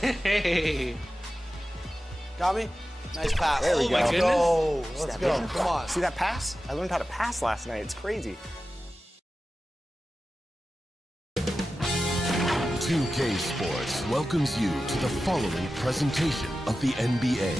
Hey. Got me? Nice pass. There we Oh go. my goodness. Go. Let's go. Come on. See that pass? I learned how to pass last night. It's crazy. 2K Sports welcomes you to the following presentation of the NBA.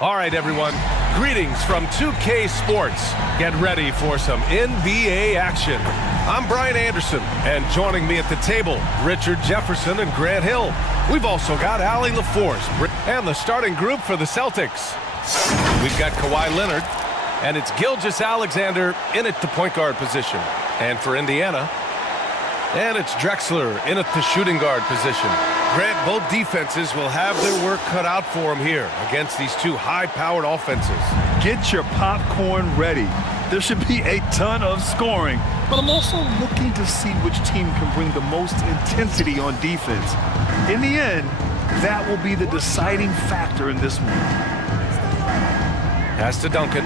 All right, everyone. Greetings from 2K Sports. Get ready for some NBA action. I'm Brian Anderson, and joining me at the table, Richard Jefferson and Grant Hill. We've also got Allie LaForce and the starting group for the Celtics. We've got Kawhi Leonard, and it's Gilgeous-Alexander in at the point guard position. And for Indiana, and it's Drexler in at the shooting guard position. Grant, both defenses will have their work cut out for them here against these two high-powered offenses. Get your popcorn ready. There should be a ton of scoring, but I'm also looking to see which team can bring the most intensity on defense. In the end, that will be the deciding factor in this one. Pass to Duncan.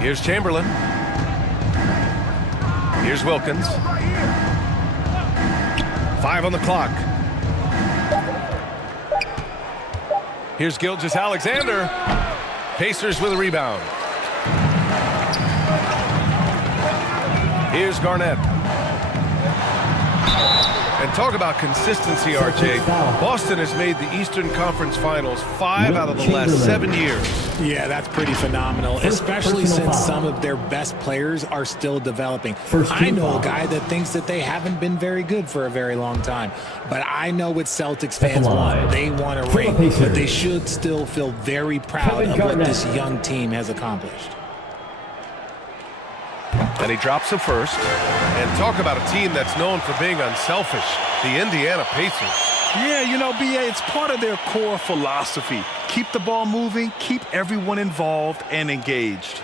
Here's Chamberlain. Here's Wilkins. 5 on the clock. Here's Gilgeous-Alexander. Pacers with a rebound. Here's Garnett. And talk about consistency, RJ. Boston has made the Eastern Conference Finals 5 out of the last 7 years. Yeah, that's pretty phenomenal, especially since some of their best players are still developing. I know a guy that thinks that they haven't been very good for a very long time, but I know what Celtics fans want. They want a ring, but they should still feel very proud of what this young team has accomplished. And he drops the first. And talk about a team that's known for being unselfish, the Indiana Pacers. Yeah, you know, BA, it's part of their core philosophy. Keep the ball moving, keep everyone involved and engaged.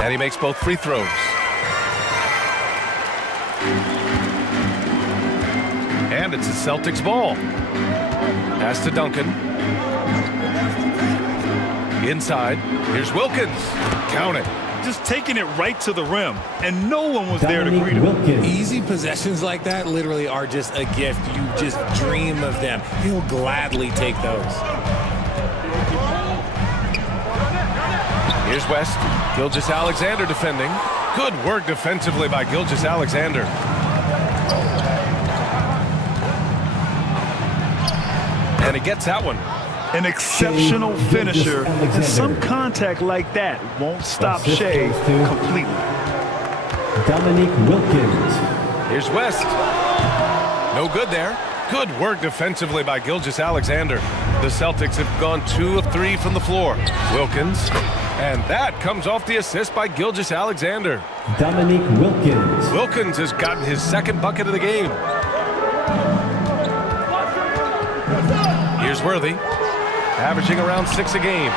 And he makes both free throws. And it's the Celtics ball. Pass to Duncan. Inside. Here's Wilkins. Count it. Just taking it right to the rim, and no one was there to greet him. Easy possessions like that literally are just a gift. You just dream of them. He'll gladly take those. Here's West. Gilgeous-Alexander defending. Good work defensively by Gilgeous-Alexander. And he gets that one. An exceptional finisher, and some contact like that won't stop Shea completely. Dominique Wilkins. Here's West. No good there. Good work defensively by Gilgeous-Alexander. The Celtics have gone 2 of 3 from the floor. Wilkins. And that comes off the assist by Gilgeous-Alexander. Dominique Wilkins. Wilkins has gotten his second bucket of the game. Here's Worthy. Averaging around 6 a game.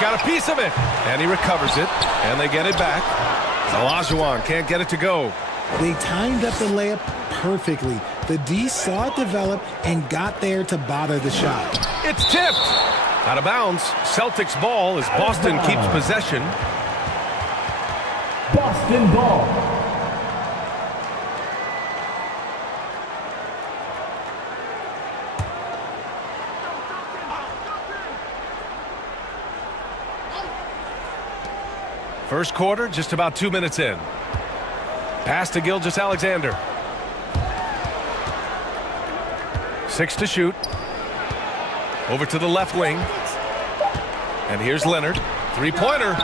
Got a piece of it. And he recovers it. And they get it back. Olajuwon can't get it to go. They timed up the layup perfectly. The D saw it develop and got there to bother the shot. It's tipped. Out of bounds. Celtics ball as Boston keeps possession. Boston ball. First quarter, just about 2 minutes in. Pass to Gilgeous-Alexander. 6 to shoot. Over to the left wing. And here's Leonard. Three-pointer.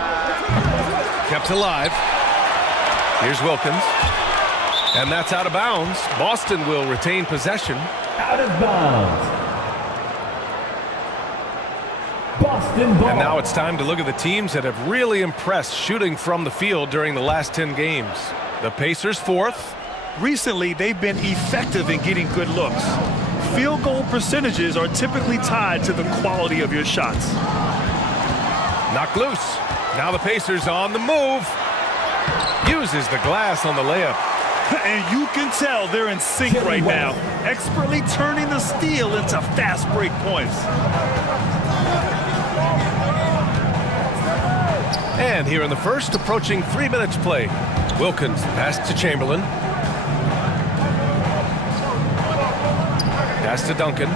Kept alive. Here's Wilkins. And that's out of bounds. Boston will retain possession. Out of bounds. Boston ball. And now it's time to look at the teams that have really impressed shooting from the field during the last 10 games. The Pacers 4th. Recently, they've been effective in getting good looks. Field goal percentages are typically tied to the quality of your shots. Knocked loose. Now the Pacers on the move. Uses the glass on the layup. And you can tell they're in sync right now, expertly turning the steal into fast break points. And here in the first, approaching 3 minutes play. Wilkins pass to Chamberlain. Pass to Duncan.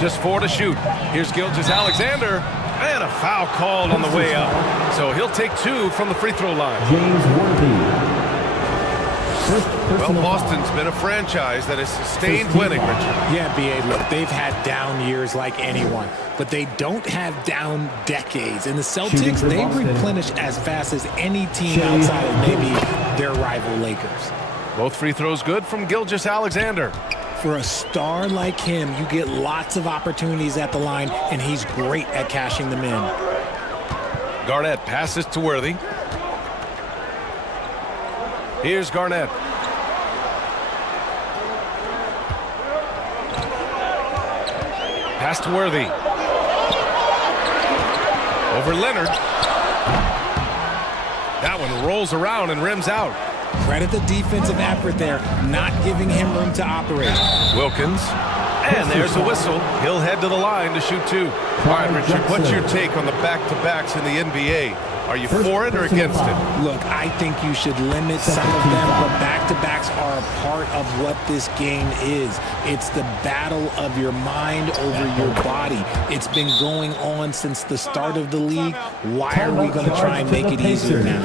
Just 4 to shoot. Here's Gilgeous-Alexander. And a foul called on the way up. So he'll take 2 from the free throw line. James Worthy. Well, Boston's been a franchise that has sustained winning, Richard. Yeah, B.A., look, they've had down years like anyone, but they don't have down decades. And the Celtics, they replenish as fast as any team outside of maybe their rival Lakers. Both free throws good from Gilgeous-Alexander. For a star like him, you get lots of opportunities at the line, and he's great at cashing them in. Garnett passes to Worthy. Here's Garnett. Pass to Worthy. Over Leonard. That one rolls around and rims out. Credit the defensive effort there, not giving him room to operate. Wilkins. And there's a whistle. He'll head to the line to shoot 2. All right, Richard, what's your take on the back-to-backs in the NBA? Are you for it or against it? Look, I think you should limit some of them, but back-to-backs are a part of what this game is. It's the battle of your mind over your body. It's been going on since the start of the league. Why are we going to try and make it easier now?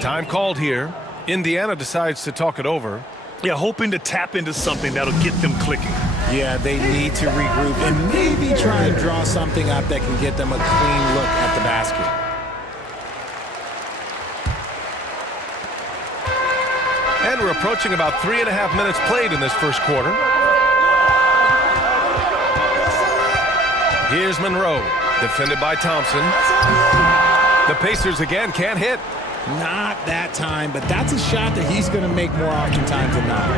Time called here. Indiana decides to talk it over. Yeah, hoping to tap into something that'll get them clicking. Yeah, they need to regroup and maybe try and draw something up that can get them a clean look at the basket. And we're approaching about 3.5 minutes played in this first quarter. Here's Monroe, defended by Thompson. The Pacers again can't hit. Not that time, but that's a shot that he's going to make more oftentimes than not.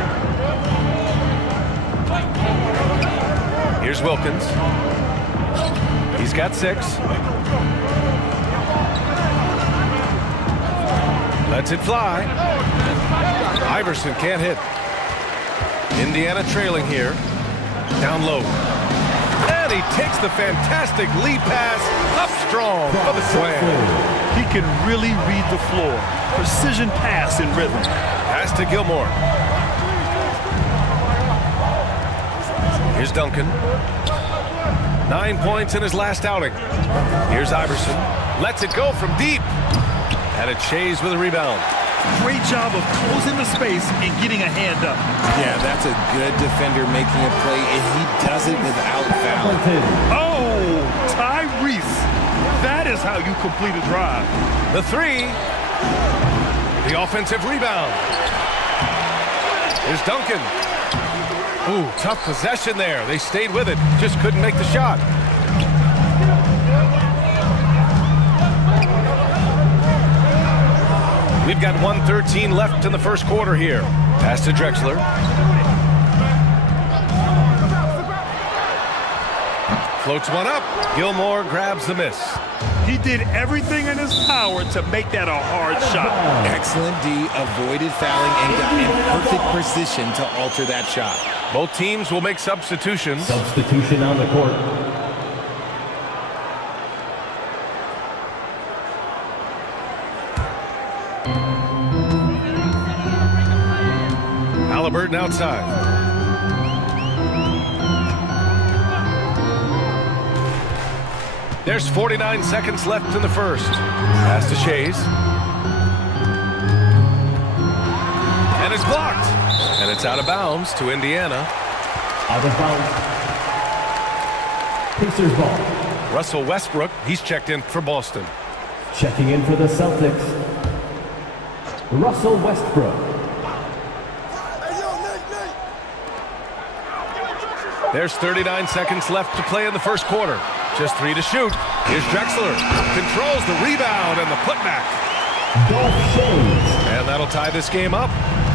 Here's Wilkins. He's got 6. Lets it fly. Iverson can't hit. Indiana trailing here. Down low. And he takes the fantastic lead pass up strong for the slam. He can really read the floor. Precision pass in rhythm. Pass to Gilmore. Here's Duncan. 9 points in his last outing. Here's Iverson. Lets it go from deep. And it Shays with a rebound. Great job of closing the space and getting a hand up. Yeah, that's a good defender making a play, and he does it without fouling. Oh, Tyrese. That is how you complete a drive. The 3. The offensive rebound. Here's Duncan. Ooh, tough possession there. They stayed with it. Just couldn't make the shot. We've got 1:13 left in the first quarter here. Pass to Drexler. Floats one up. Gilmore grabs the miss. He did everything in his power to make that a hard shot. Excellent D, avoided fouling and got in perfect position to alter that shot. Both teams will make substitutions. Substitution on the court. Halliburton outside. There's 49 seconds left in the first. Pass to Shays. And it's blocked. And it's out of bounds to Indiana. Out of bounds. Pacers ball. Russell Westbrook, he's checked in for Boston. Checking in for the Celtics. Russell Westbrook. There's 39 seconds left to play in the first quarter. Just 3 to shoot. Here's Drexler. Controls the rebound and the putback. And that'll tie this game up.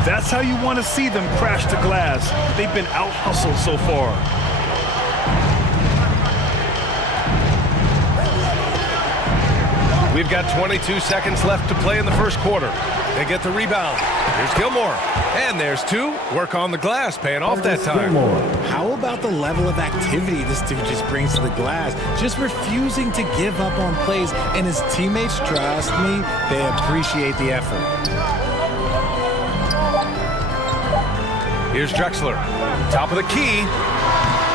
That's how you want to see them crash the glass. They've been out-hustled so far. We've got 22 seconds left to play in the first quarter. They get the rebound. Here's Gilmore. And there's two. Work on the glass, paying off that time. How about the level of activity this dude just brings to the glass? Just refusing to give up on plays, and his teammates, trust me, they appreciate the effort. Here's Drexler. Top of the key.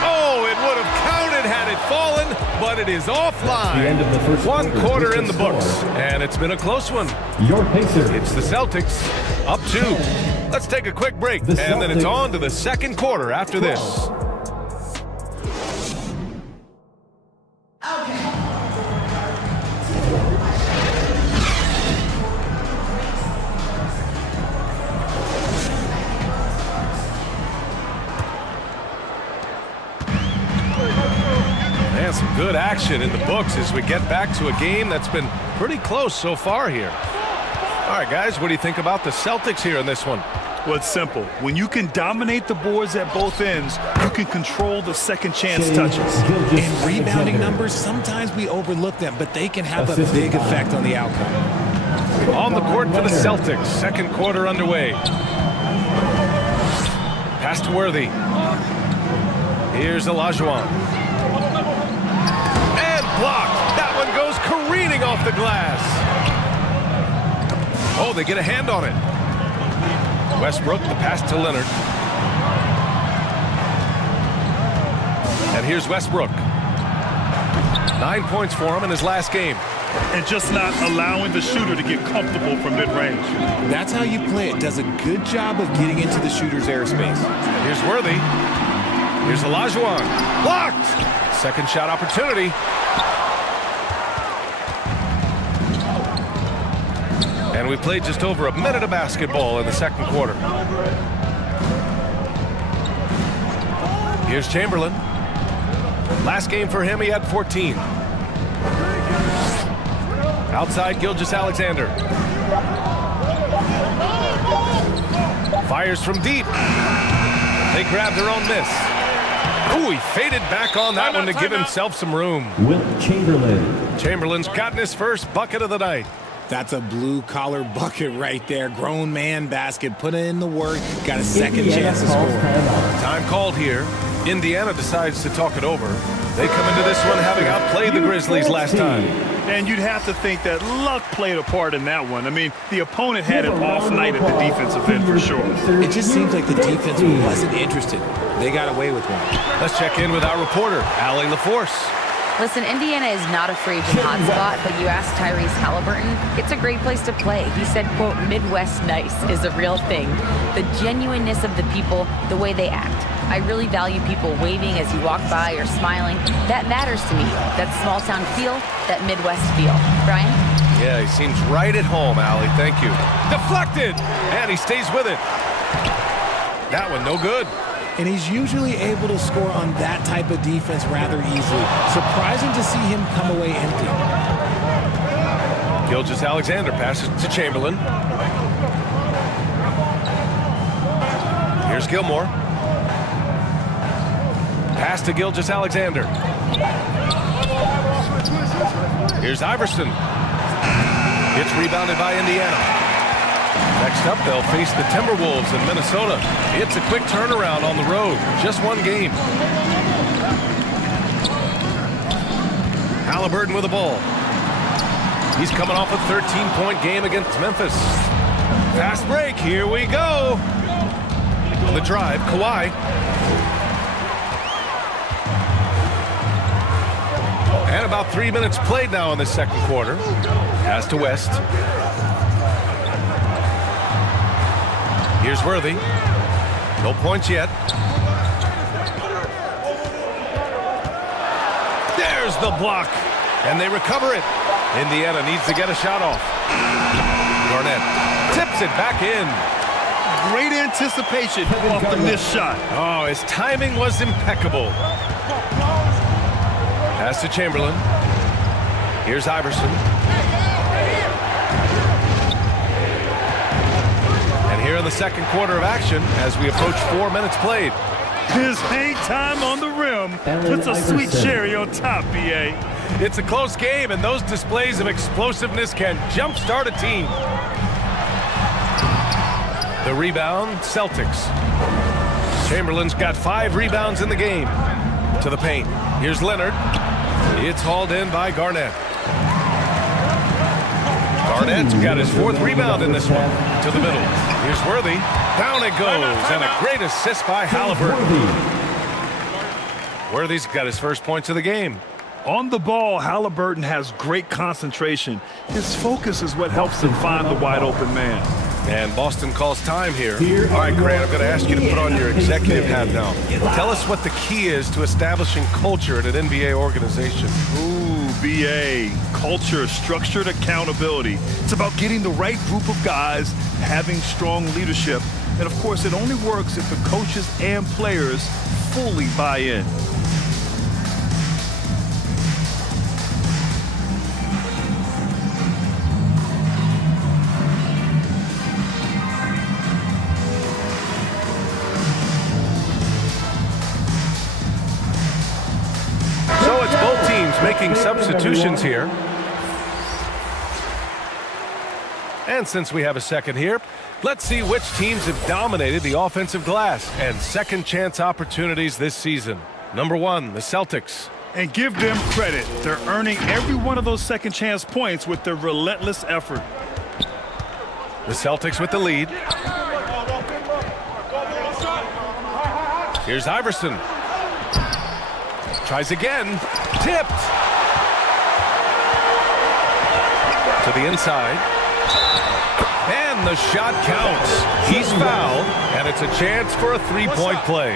Oh, it would have counted had it fallen, but it is offline. The end of the first One quarter in the score. books, and it's been a close one. Your Pacers. It's the Celtics, up 2. Let's take a quick break, and then it's on to the second quarter after this. And some good action in the books as we get back to a game that's been pretty close so far here. All right, guys, what do you think about the Celtics here in this one? Well, it's simple. When you can dominate the boards at both ends, you can control the second chance touches. In rebounding numbers, sometimes we overlook them, but they can have a big effect on the outcome. On the court for the Celtics, second quarter underway. Pass to Worthy. Here's Olajuwon. And blocked. That one goes careening off the glass. Oh, they get a hand on it. Westbrook, the pass to Leonard. And here's Westbrook. 9 points for him in his last game. And just not allowing the shooter to get comfortable from mid-range. That's how you play it. Does a good job of getting into the shooter's airspace. Here's Worthy. Here's Olajuwon. Blocked! Second shot opportunity. And we played just over a minute of basketball in the second quarter. Here's Chamberlain. Last game for him, he had 14. Outside, Gilgeous-Alexander. Fires from deep. They grab their own miss. Ooh, he faded back on that one to give himself some room. Will Chamberlain. Chamberlain's gotten his first bucket of the night. That's a blue-collar bucket right there. Grown man basket. Put in the work. Got a second chance to score. Time called here. Indiana decides to talk it over. They come into this one having outplayed the Grizzlies last time. And you'd have to think that luck played a part in that one. I mean, the opponent had an off night at the defensive end for sure. It just seems like the defense wasn't interested. They got away with one. Let's check in with our reporter, Allie LaForce. Listen, Indiana is not a free agent hotspot, but you ask Tyrese Halliburton, it's a great place to play. He said, quote, Midwest nice is a real thing. The genuineness of the people, the way they act. I really value people waving as you walk by or smiling. That matters to me. That small town feel, that Midwest feel. Brian? Yeah, he seems right at home, Allie. Thank you. Deflected! And he stays with it. That one, no good. And he's usually able to score on that type of defense rather easily. Surprising to see him come away empty. Gilgeous-Alexander passes to Chamberlain. Here's Gilmore. Pass to Gilgeous-Alexander. Here's Iverson. It's rebounded by Indiana. Next up, they'll face the Timberwolves in Minnesota. It's a quick turnaround on the road. Just one game. Halliburton with the ball. He's coming off a 13-point game against Memphis. Fast break. Here we go. On the drive, Kawhi. And about 3 minutes played now in the second quarter. Pass to West. Here's Worthy. No points yet. There's the block. And they recover it. Indiana needs to get a shot off. Garnett tips it back in. Great anticipation off the missed shot. Oh, his timing was impeccable. Pass to Chamberlain. Here's Iverson. And here in the second quarter of action as we approach 4 minutes played. His hang time on the rim puts a sweet cherry on top, B.A. It's a close game, and those displays of explosiveness can jumpstart a team. The rebound, Celtics. Chamberlain's got 5 rebounds in the game. To the paint. Here's Leonard. It's hauled in by Garnett. Garnett's got his 4th rebound in this one. To the middle. Here's Worthy. Down it goes, and a great assist by Halliburton. Worthy's got his first points of the game. On the ball, Halliburton has great concentration. His focus is what helps him find the wide open man. And Boston calls time here. All right, Grant, I'm going to ask you to put on your executive hat now. Tell us what the key is to establishing culture at an NBA organization. Ooh, BA. Culture, structured accountability. It's about getting the right group of guys, having strong leadership. And, of course, it only works if the coaches and players fully buy in. Making substitutions here. And since we have a second here, let's see which teams have dominated the offensive glass and second chance opportunities this season. Number 1, the Celtics. And give them credit. They're earning every one of those second chance points with their relentless effort. The Celtics with the lead. Here's Iverson. Tries again. Tipped. To the inside. And the shot counts. He's fouled, and it's a chance for a three-point play.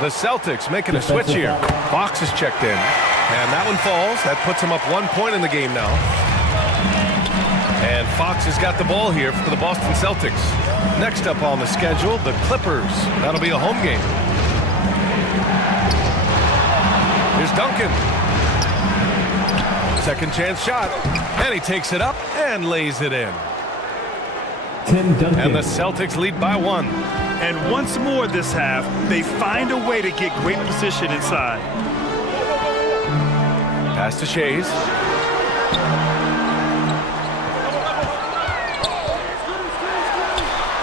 The Celtics making a switch here. Fox is checked in. And that one falls. That puts him up 1 point in the game now. And Fox has got the ball here for the Boston Celtics. Next up on the schedule, the Clippers. That'll be a home game. Here's Duncan. Second chance shot. And he takes it up and lays it in. Tim Duncan. And the Celtics lead by 1. And once more this half, they find a way to get great position inside. Pass to Shays.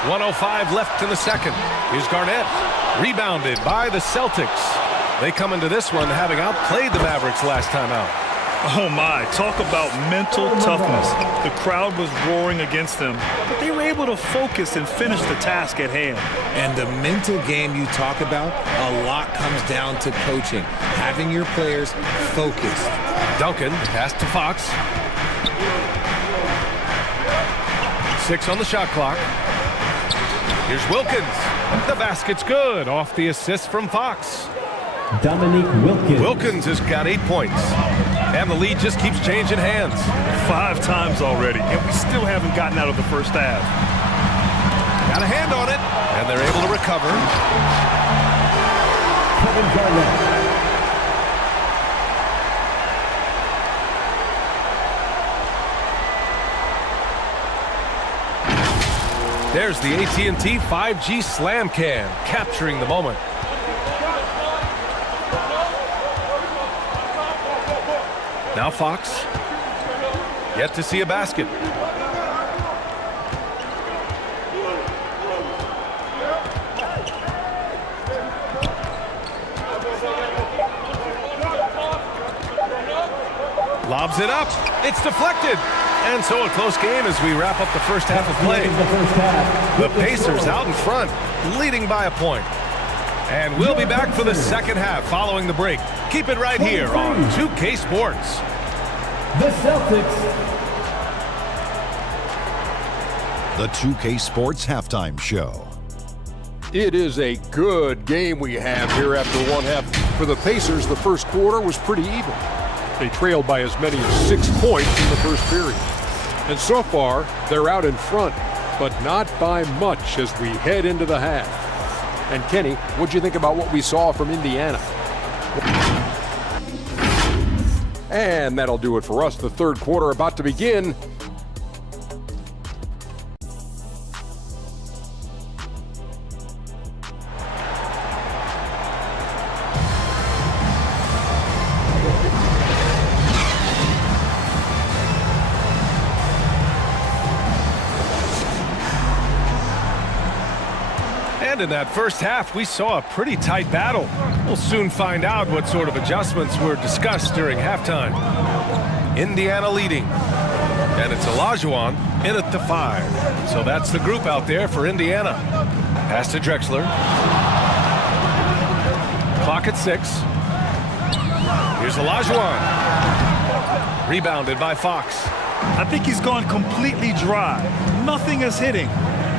.105 left in the second. Here's Garnett. Rebounded by the Celtics. They come into this one having outplayed the Mavericks last time out. Oh my, talk about mental toughness. The crowd was roaring against them, but they were able to focus and finish the task at hand. And the mental game you talk about, a lot comes down to coaching, having your players focused. Duncan, pass to Fox. 6 on the shot clock. Here's Wilkins. The basket's good off the assist from Fox. Dominique Wilkins. Wilkins has got 8 points. And the lead just keeps changing hands. 5 times already, and we still haven't gotten out of the first half. Got a hand on it, and they're able to recover. Kevin Garnett. There's the AT&T 5G Slam Cam, capturing the moment. Now Fox, yet to see a basket. Lobs it up. It's deflected. And so a close game as we wrap up the first half of play. The Pacers out in front, leading by a point. And we'll be back for the second half following the break. Keep it right here on 2K Sports. The Celtics. The 2K Sports Halftime Show. It is a good game we have here after one half. For the Pacers, the first quarter was pretty even. They trailed by as many as 6 points in the first period. And so far, they're out in front, but not by much as we head into the half. And Kenny, what'd you think about what we saw from Indiana? And that'll do it for us. The third quarter about to begin. And in that first half, we saw a pretty tight battle. We'll soon find out what sort of adjustments were discussed during halftime. Indiana leading. And it's Olajuwon in at the 5. So that's the group out there for Indiana. Pass to Drexler. Clock at 6. Here's Olajuwon. Rebounded by Fox. I think he's gone completely dry. Nothing is hitting.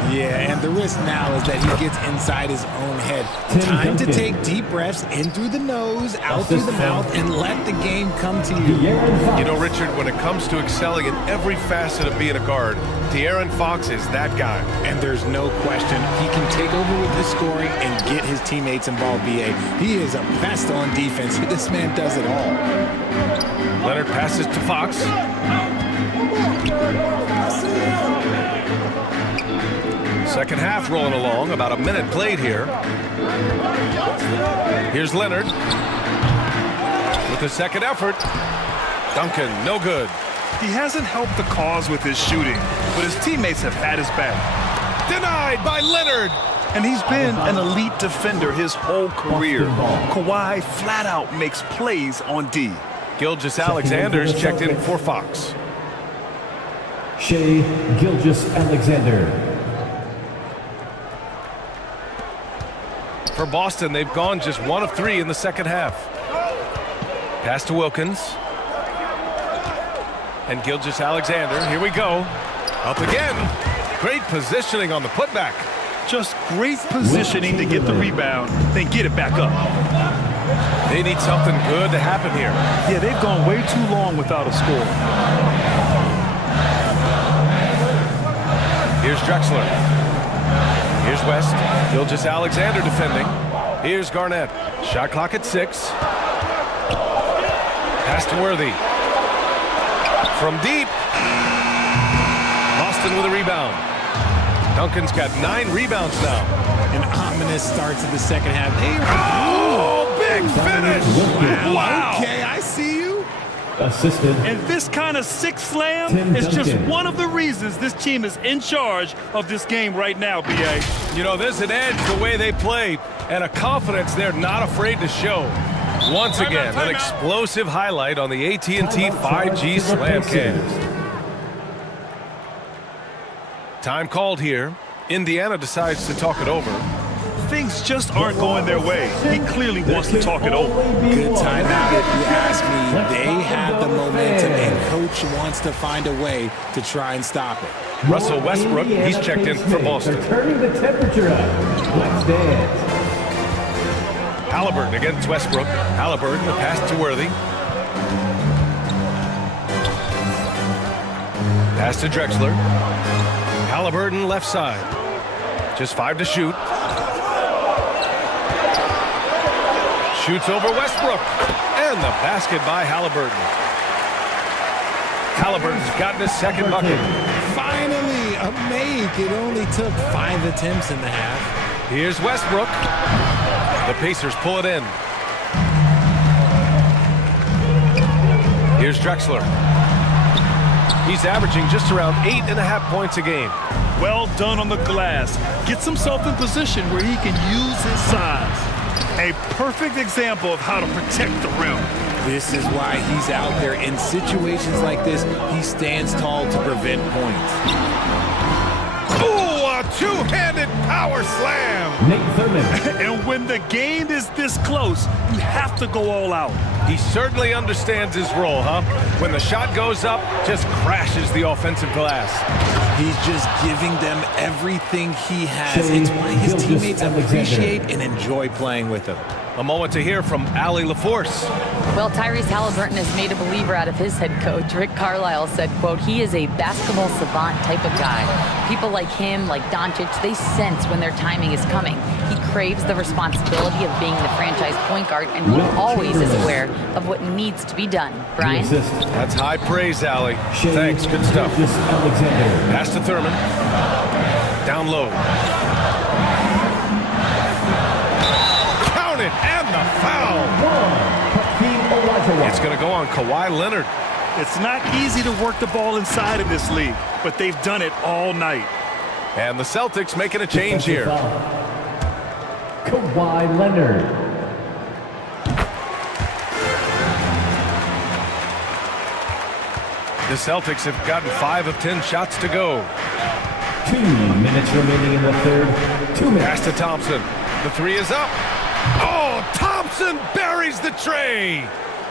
Yeah, and the risk now is that he gets inside his own head. Time to take deep breaths in through the nose, out through the mouth, and let the game come to you. You know, Richard, when it comes to excelling in every facet of being a guard, De'Aaron Fox is that guy. And there's no question he can take over with his scoring and get his teammates involved, B.A. He is a pest on defense. This man does it all. Leonard passes to Fox. Second half rolling along, about a minute played here. Here's Leonard with the second effort. Duncan, no good. He hasn't helped the cause with his shooting, but his teammates have had his back. Denied by Leonard. And he's been an elite defender his whole career. Kawhi flat out makes plays on D. Gilgeous-Alexander's checked in for Fox. Shea Gilgeous-Alexander. For Boston, they've gone just 1 of 3 in the second half. Pass to Wilkins. And Gilgeous-Alexander, here we go. Up again. Great positioning on the putback. Just great positioning to get the rebound, then get it back up. They need something good to happen here. Yeah, they've gone way too long without a score. Here's Drexler. Here's West. Gilgeous-Alexander defending. Here's Garnett. Shot clock at 6. Pass to Worthy. From deep. Boston with a rebound. Duncan's got 9 rebounds now. An ominous start to the second half. Oh, big finish. Wow. Okay, I see you. Assisted. And this kind of sick slam is just one of the reasons this team is in charge of this game right now, B.A. You know, there's an edge the way they play and a confidence they're not afraid to show. Once again, an explosive highlight on the AT&T 5G Slam Cam. Time called here. Indiana decides to talk it over. Things just aren't going their way. He clearly wants to talk it over. Good timeout, if you ask me. They have the momentum, and Coach wants to find a way to try and stop it. Russell Westbrook, he's checked in for Boston. Turning the temperature up. Let's dance. Halliburton against Westbrook. Halliburton, the pass to Worthy. Pass to Drexler. Halliburton left side. Just 5 to shoot. Shoots over Westbrook. And the basket by Halliburton. Halliburton's gotten his second bucket. Finally, a make. It only took 5 attempts in the half. Here's Westbrook. The Pacers pull it in. Here's Drexler. He's averaging just around 8.5 points a game. Well done on the glass. Gets himself in position where he can use his size. A perfect example of how to protect the rim. This is why he's out there. In situations like this, he stands tall to prevent points. Ooh, a two-handed power slam. Nate Thurman. And when the game is this close, you have to go all out. He certainly understands his role, huh? When the shot goes up, just crashes the offensive glass. He's just giving them everything he has. It's why his teammates appreciate and enjoy playing with him. A moment to hear from Allie LaForce. Well, Tyrese Halliburton has made a believer out of his head coach. Rick Carlisle said, quote, he is a basketball savant type of guy. People like him, like Doncic, they sense when their timing is coming. He craves the responsibility of being the franchise point guard, and he always is aware of what needs to be done. Brian? That's high praise, Allie. Thanks, good stuff. Pass to Thurman. Down low. Count it, and the foul. It's going to go on Kawhi Leonard. It's not easy to work the ball inside in this league, but they've done it all night. And the Celtics making a change here. Kawhi Leonard. The Celtics have gotten 5 of 10 shots to go. 2 minutes remaining in the third. 2 minutes. Pass to Thompson. The three is up. Oh, Thompson buries the tray.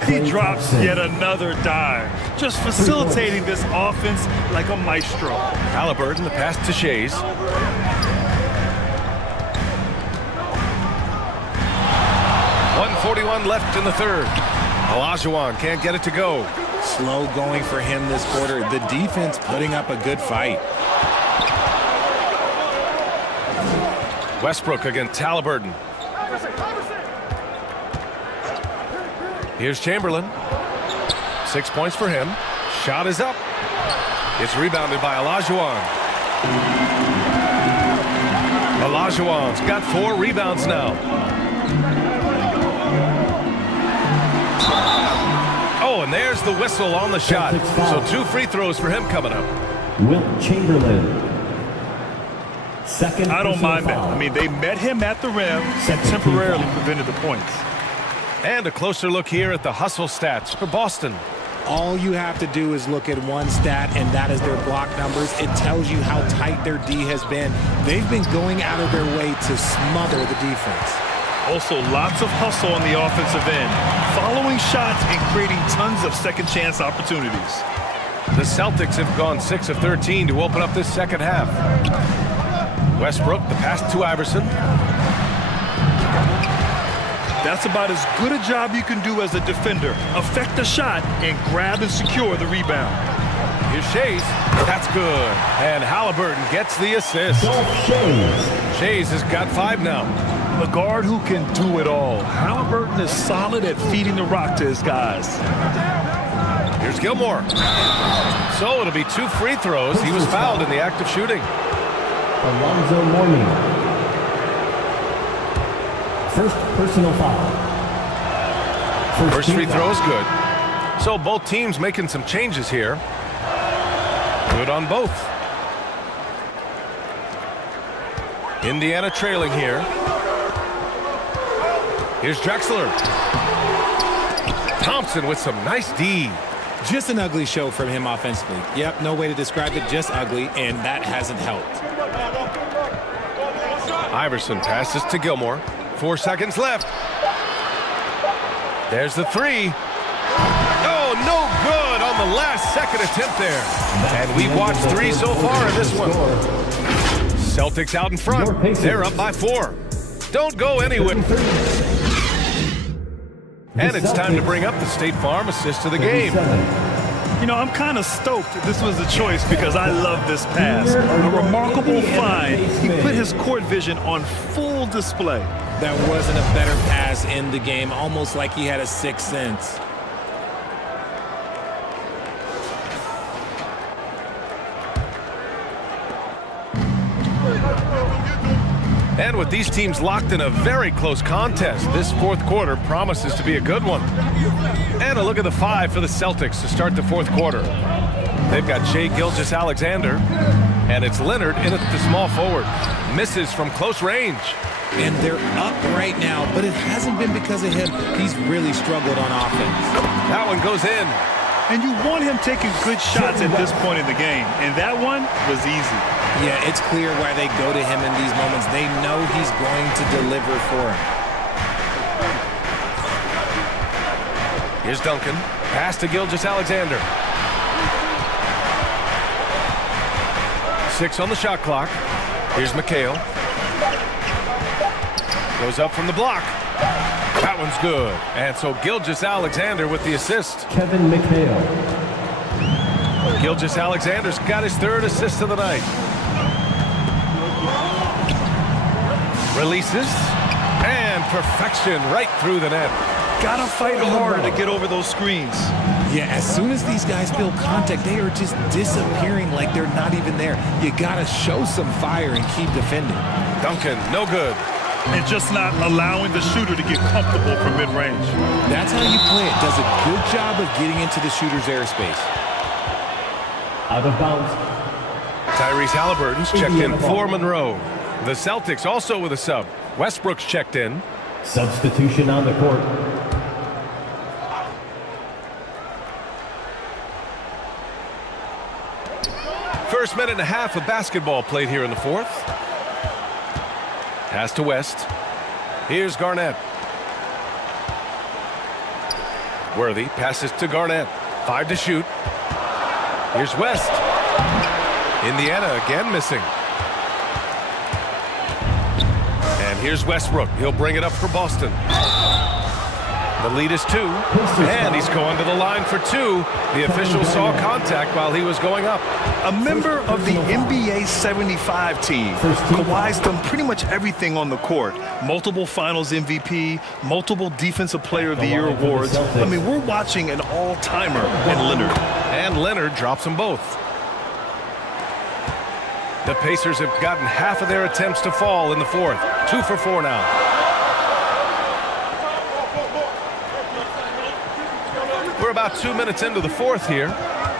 He drops yet another dime, just facilitating this offense like a maestro. Halliburton, the pass to Shays. .141 left in the third. Olajuwon can't get it to go. Slow going for him this quarter. The defense putting up a good fight. Westbrook against Halliburton. Here's Chamberlain. 6 points for him. Shot is up. It's rebounded by Olajuwon. Olajuwon's got 4 rebounds now. Oh, and there's the whistle on the shot. So 2 free throws for him coming up. Wilt Chamberlain. Second. I don't mind that. I mean, they met him at the rim and temporarily prevented the points. And a closer look here at the hustle stats for Boston. All you have to do is look at one stat, and that is their block numbers. It tells you how tight their D has been. They've been going out of their way to smother the defense. Also, lots of hustle on the offensive end, following shots and creating tons of second chance opportunities. The Celtics have gone 6 of 13 to open up this second half. Westbrook, the pass to Iverson. That's about as good a job you can do as a defender. Affect the shot and grab and secure the rebound. Here's Shays. That's good. And Halliburton gets the assist. Shays has got 5 now. A guard who can do it all. Halliburton is solid at feeding the rock to his guys. Here's Gilmore. So it'll be 2 free throws. He was fouled in the act of shooting. Alonzo Mourning. First personal foul. First free throw is good. So both teams making some changes here. Good on both. Indiana trailing here. Here's Drexler. Thompson with some nice D. Just an ugly show from him offensively. Yep, no way to describe it, just ugly, and that hasn't helped. Iverson passes to Gilmore. 4 seconds left. There's the 3. Oh, no good on the last second attempt there. And we've watched 3 so far in this one. Celtics out in front. They're up by 4. Don't go anywhere. And it's time to bring up the State Farm assist of the game. You know, I'm kind of stoked this was a choice because I love this pass. A remarkable find. He put his court vision on full display. That wasn't a better pass in the game, almost like he had a 6th sense. And with these teams locked in a very close contest, this 4th quarter promises to be a good one. And a look at the 5 for the Celtics to start the 4th quarter. They've got Shai Gilgeous-Alexander, and it's Leonard in at the small forward. Misses from close range. And they're up right now, but it hasn't been because of him. He's really struggled on offense. That one goes in. And you want him taking good shots at this point in the game, and that one was easy. Yeah, it's clear why they go to him in these moments. They know he's going to deliver for him. Here's Duncan. Pass to Gilgeous-Alexander. 6 on the shot clock. Here's McHale. Goes up from the block. That one's good. And so Gilgeous-Alexander with the assist. Kevin McHale. Gilgeous-Alexander's got his 3rd assist of the night. Releases. And perfection right through the net. Gotta fight harder to get over those screens. Yeah, as soon as these guys feel contact, they are just disappearing like they're not even there. You gotta show some fire and keep defending. Duncan, no good. And just not allowing the shooter to get comfortable from mid-range. That's how you play it. Does a good job of getting into the shooter's airspace. Out of bounds. Tyrese Halliburton's checked in for Monroe. The Celtics also with a sub. Westbrook's checked in. Substitution on the court. First minute and a half of basketball played here in the fourth. Pass to West. Here's Garnett. Worthy passes to Garnett. 5 to shoot. Here's West. Indiana again missing. And here's Westbrook. He'll bring it up for Boston. The lead is 2. And he's going to the line for 2. The official saw contact while he was going up. A member of the NBA 75 team. Kawhi's done pretty much everything on the court. Multiple finals MVP, multiple Defensive Player of the Year awards. I mean, we're watching an all-timer in Leonard. And Leonard drops them both. The Pacers have gotten half of their attempts to fall in the fourth. 2 for 4 now. We're about 2 minutes into the fourth here.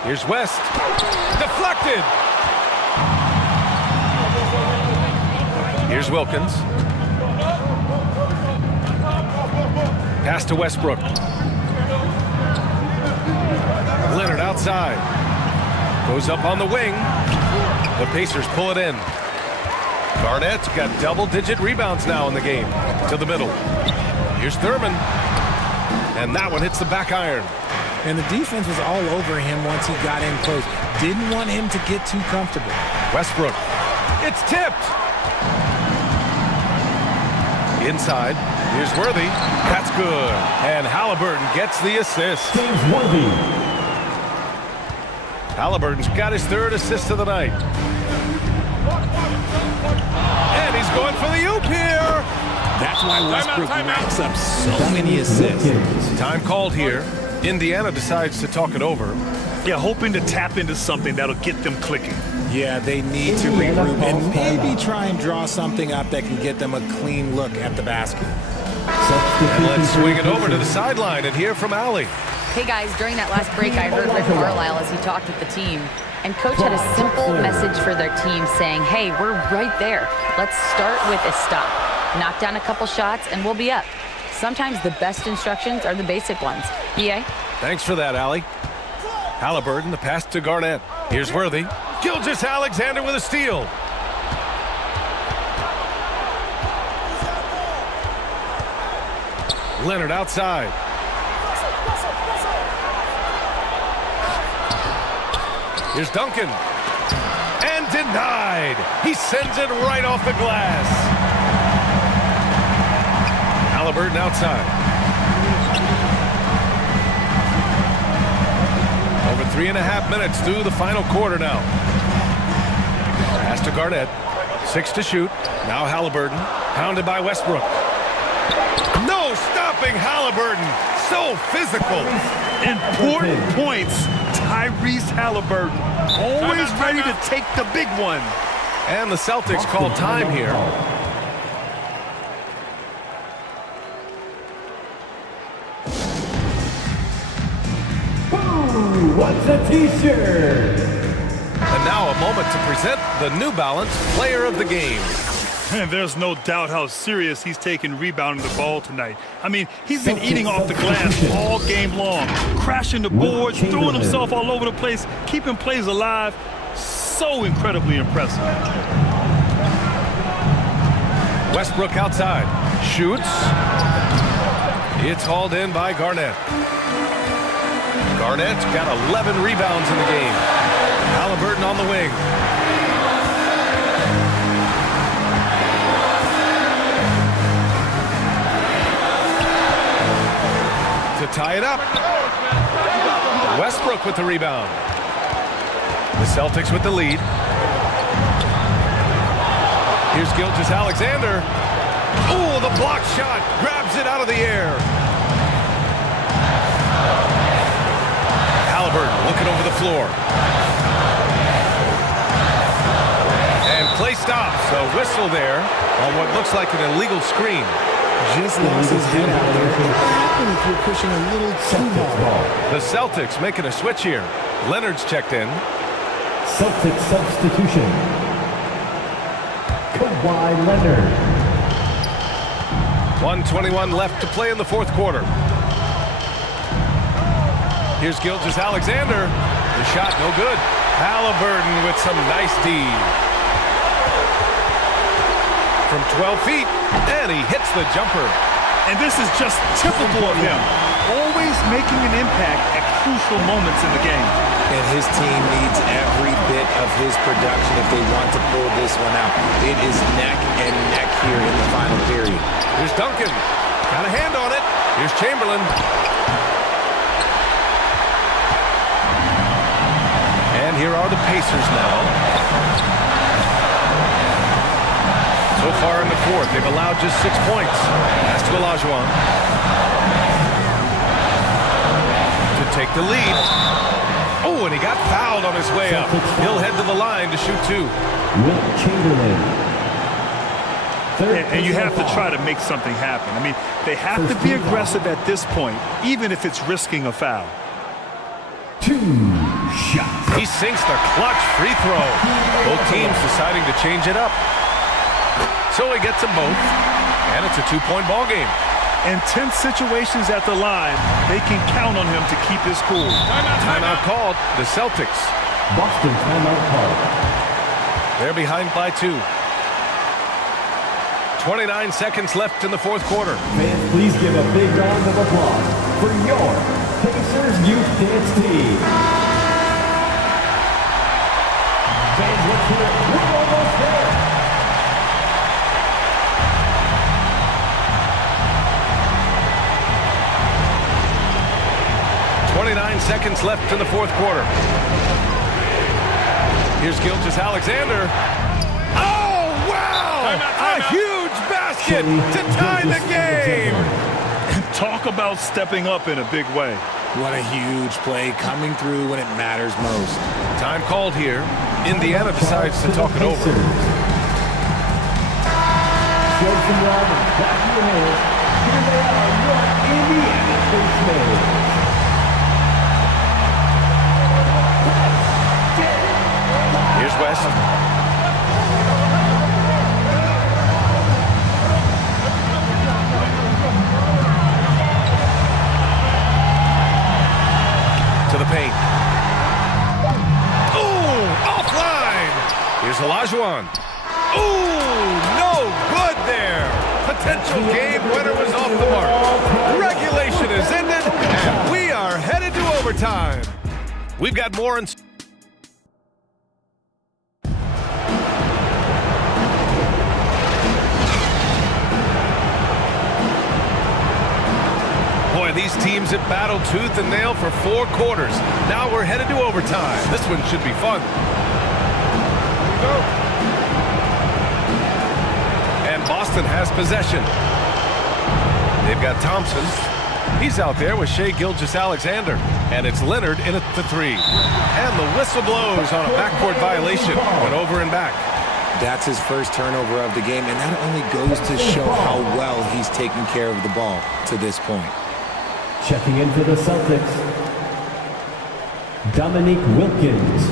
Here's West. Deflected. Here's Wilkins. Pass to Westbrook. Leonard outside. Goes up on the wing. The Pacers pull it in. Garnett's got double-digit rebounds now in the game. To the middle. Here's Thurman. And that one hits the back iron. And the defense was all over him once he got in close. Didn't want him to get too comfortable. Westbrook. It's tipped. Inside. Here's Worthy. That's good. And Halliburton gets the assist. James Worthy. Halliburton's got his 3rd assist of the night. And he's going for the oop here. That's why Westbrook racks up so many assists. Time called here. Indiana decides to talk it over. Yeah, hoping to tap into something that'll get them clicking. Yeah, they need to regroup and maybe try and draw something up that can get them a clean look at the basket. And let's swing it over to the sideline and hear from Allie. Hey guys, during that last break, I heard Rick Carlisle as he talked with the team. And Coach had a simple message for their team saying, hey, we're right there. Let's start with a stop. Knock down a couple shots and we'll be up. Sometimes the best instructions are the basic ones. EA? Thanks for that, Allie. Halliburton, the pass to Garnett. Here's Worthy. Gilgeous-Alexander with a steal. Leonard outside. Here's Duncan. And denied. He sends it right off the glass. Halliburton outside. Over 3.5 minutes through the final quarter now. Pass to Garnett. 6 to shoot. Now Halliburton. Pounded by Westbrook. No stopping Halliburton. So physical. Important points. Tyrese Halliburton. Always ready to take the big one. And the Celtics call time here. What's a t-shirt? And now a moment to present the New Balance Player of the Game. And there's no doubt how serious he's taken rebounding the ball tonight. I mean, he's been eating off the glass all game long, crashing the boards, throwing himself all over the place, keeping plays alive. So incredibly impressive. Westbrook outside. Shoots. It's hauled in by Garnett. Garnett's got 11 rebounds in the game. Halliburton on the wing. To tie it up. Westbrook with the rebound. The Celtics with the lead. Here's Gilgeous-Alexander. Oh, the block shot. Grabs it out of the air. Halliburton looking over the floor. And play stops. A whistle there on what looks like an illegal screen. Just lost his head out there. What happened if you're pushing a little too hard? The Celtics making a switch here. Leonard's checked in. Celtics substitution. Kawhi Leonard. 1:21 left to play in the fourth quarter. Here's Gilgeous-Alexander. The shot, no good. Halliburton with some nice D. From 12 feet, and he hits the jumper. And this is just typical of him. Always making an impact at crucial moments in the game. And his team needs every bit of his production if they want to pull this one out. It is neck and neck here in the final period. Here's Duncan. Got a hand on it. Here's Chamberlain. And here are the Pacers now. So far in the fourth, they've allowed just 6 points. Pass to Olajuwon. To take the lead. Oh, and he got fouled on his way up. He'll head to the line to shoot 2. Wilt Chamberlain. And you have to try to make something happen. I mean, they have to be aggressive at this point, even if it's risking a foul. 2 shots. He sinks the clutch free throw. Both teams deciding to change it up. So he gets them both, and it's a 2-point ball game. In tense situations at the line, they can count on him to keep his cool. Timeout called. The Celtics. Boston timeout called. They're behind by 2. 29 seconds left in the fourth quarter. Fans, please give a big round of applause for your Pacers Youth Dance Team. Fans, let's hear it. We're almost there. Seconds left in the fourth quarter. Here's Gilgeous-Alexander. Oh, wow! A huge basket to tie the game! Talk about stepping up in a big way. What a huge play coming through when it matters most. Time called here. Indiana decides to talk it over. Here they are, your Indiana Pacers. Here's West. To the paint. Ooh, offline. Here's Olajuwon. Ooh, no good there. Potential game winner was off the mark. Regulation is ended, and we are headed to overtime. We've got more in. Boy, these teams have battled tooth and nail for 4 quarters. Now we're headed to overtime. This one should be fun. Go. And Boston has possession. They've got Thompson. He's out there with Shai Gilgeous-Alexander. And it's Leonard in at the 3. And the whistle blows on a backcourt violation. Went over and back. That's his first turnover of the game, and that only goes to show how well he's taken care of the ball to this point. Checking in for the Celtics, Dominique Wilkins.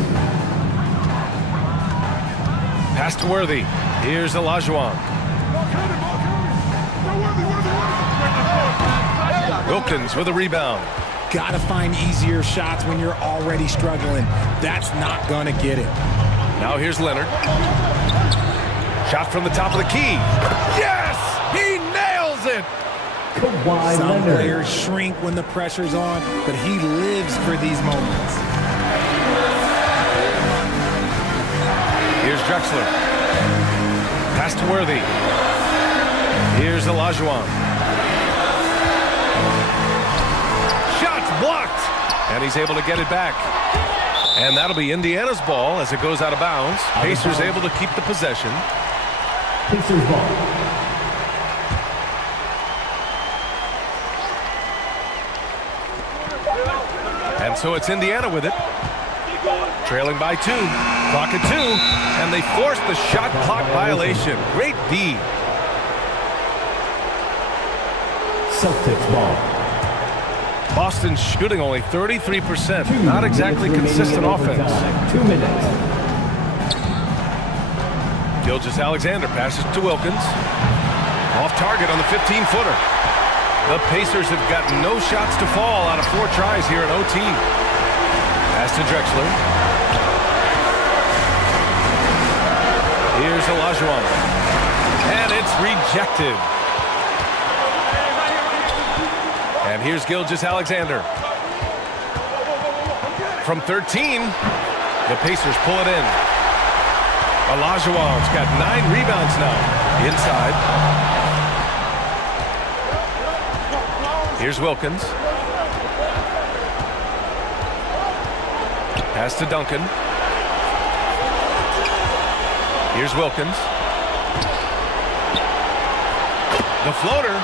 Pass to Worthy. Here's Olajuwon. Wilkins with a rebound. Gotta find easier shots when you're already struggling. That's not gonna get it. Now here's Leonard. Shot from the top of the key. Yes! He nails it! Some players shrink when the pressure's on, but he lives for these moments. Here's Drexler. Pass to Worthy. Here's Olajuwon. Shot's blocked! And he's able to get it back. And that'll be Indiana's ball as it goes out of bounds. Pacers able to keep the possession. Pacers ball. And so it's Indiana with it. Trailing by 2. Clock at 2. And they force the shot clock violation. Great D. Celtics ball. Boston's shooting only 33%. Not exactly consistent offense. 2 minutes. Gilgeous-Alexander passes to Wilkins. Off target on the 15-footer. The Pacers have got no shots to fall out of 4 tries here in OT. Pass to Drexler. Here's Olajuwon. And it's rejected. And here's Gilgeous-Alexander. From 13, the Pacers pull it in. Olajuwon's got 9 rebounds now. Inside. Here's Wilkins. Pass to Duncan. Here's Wilkins. The floater.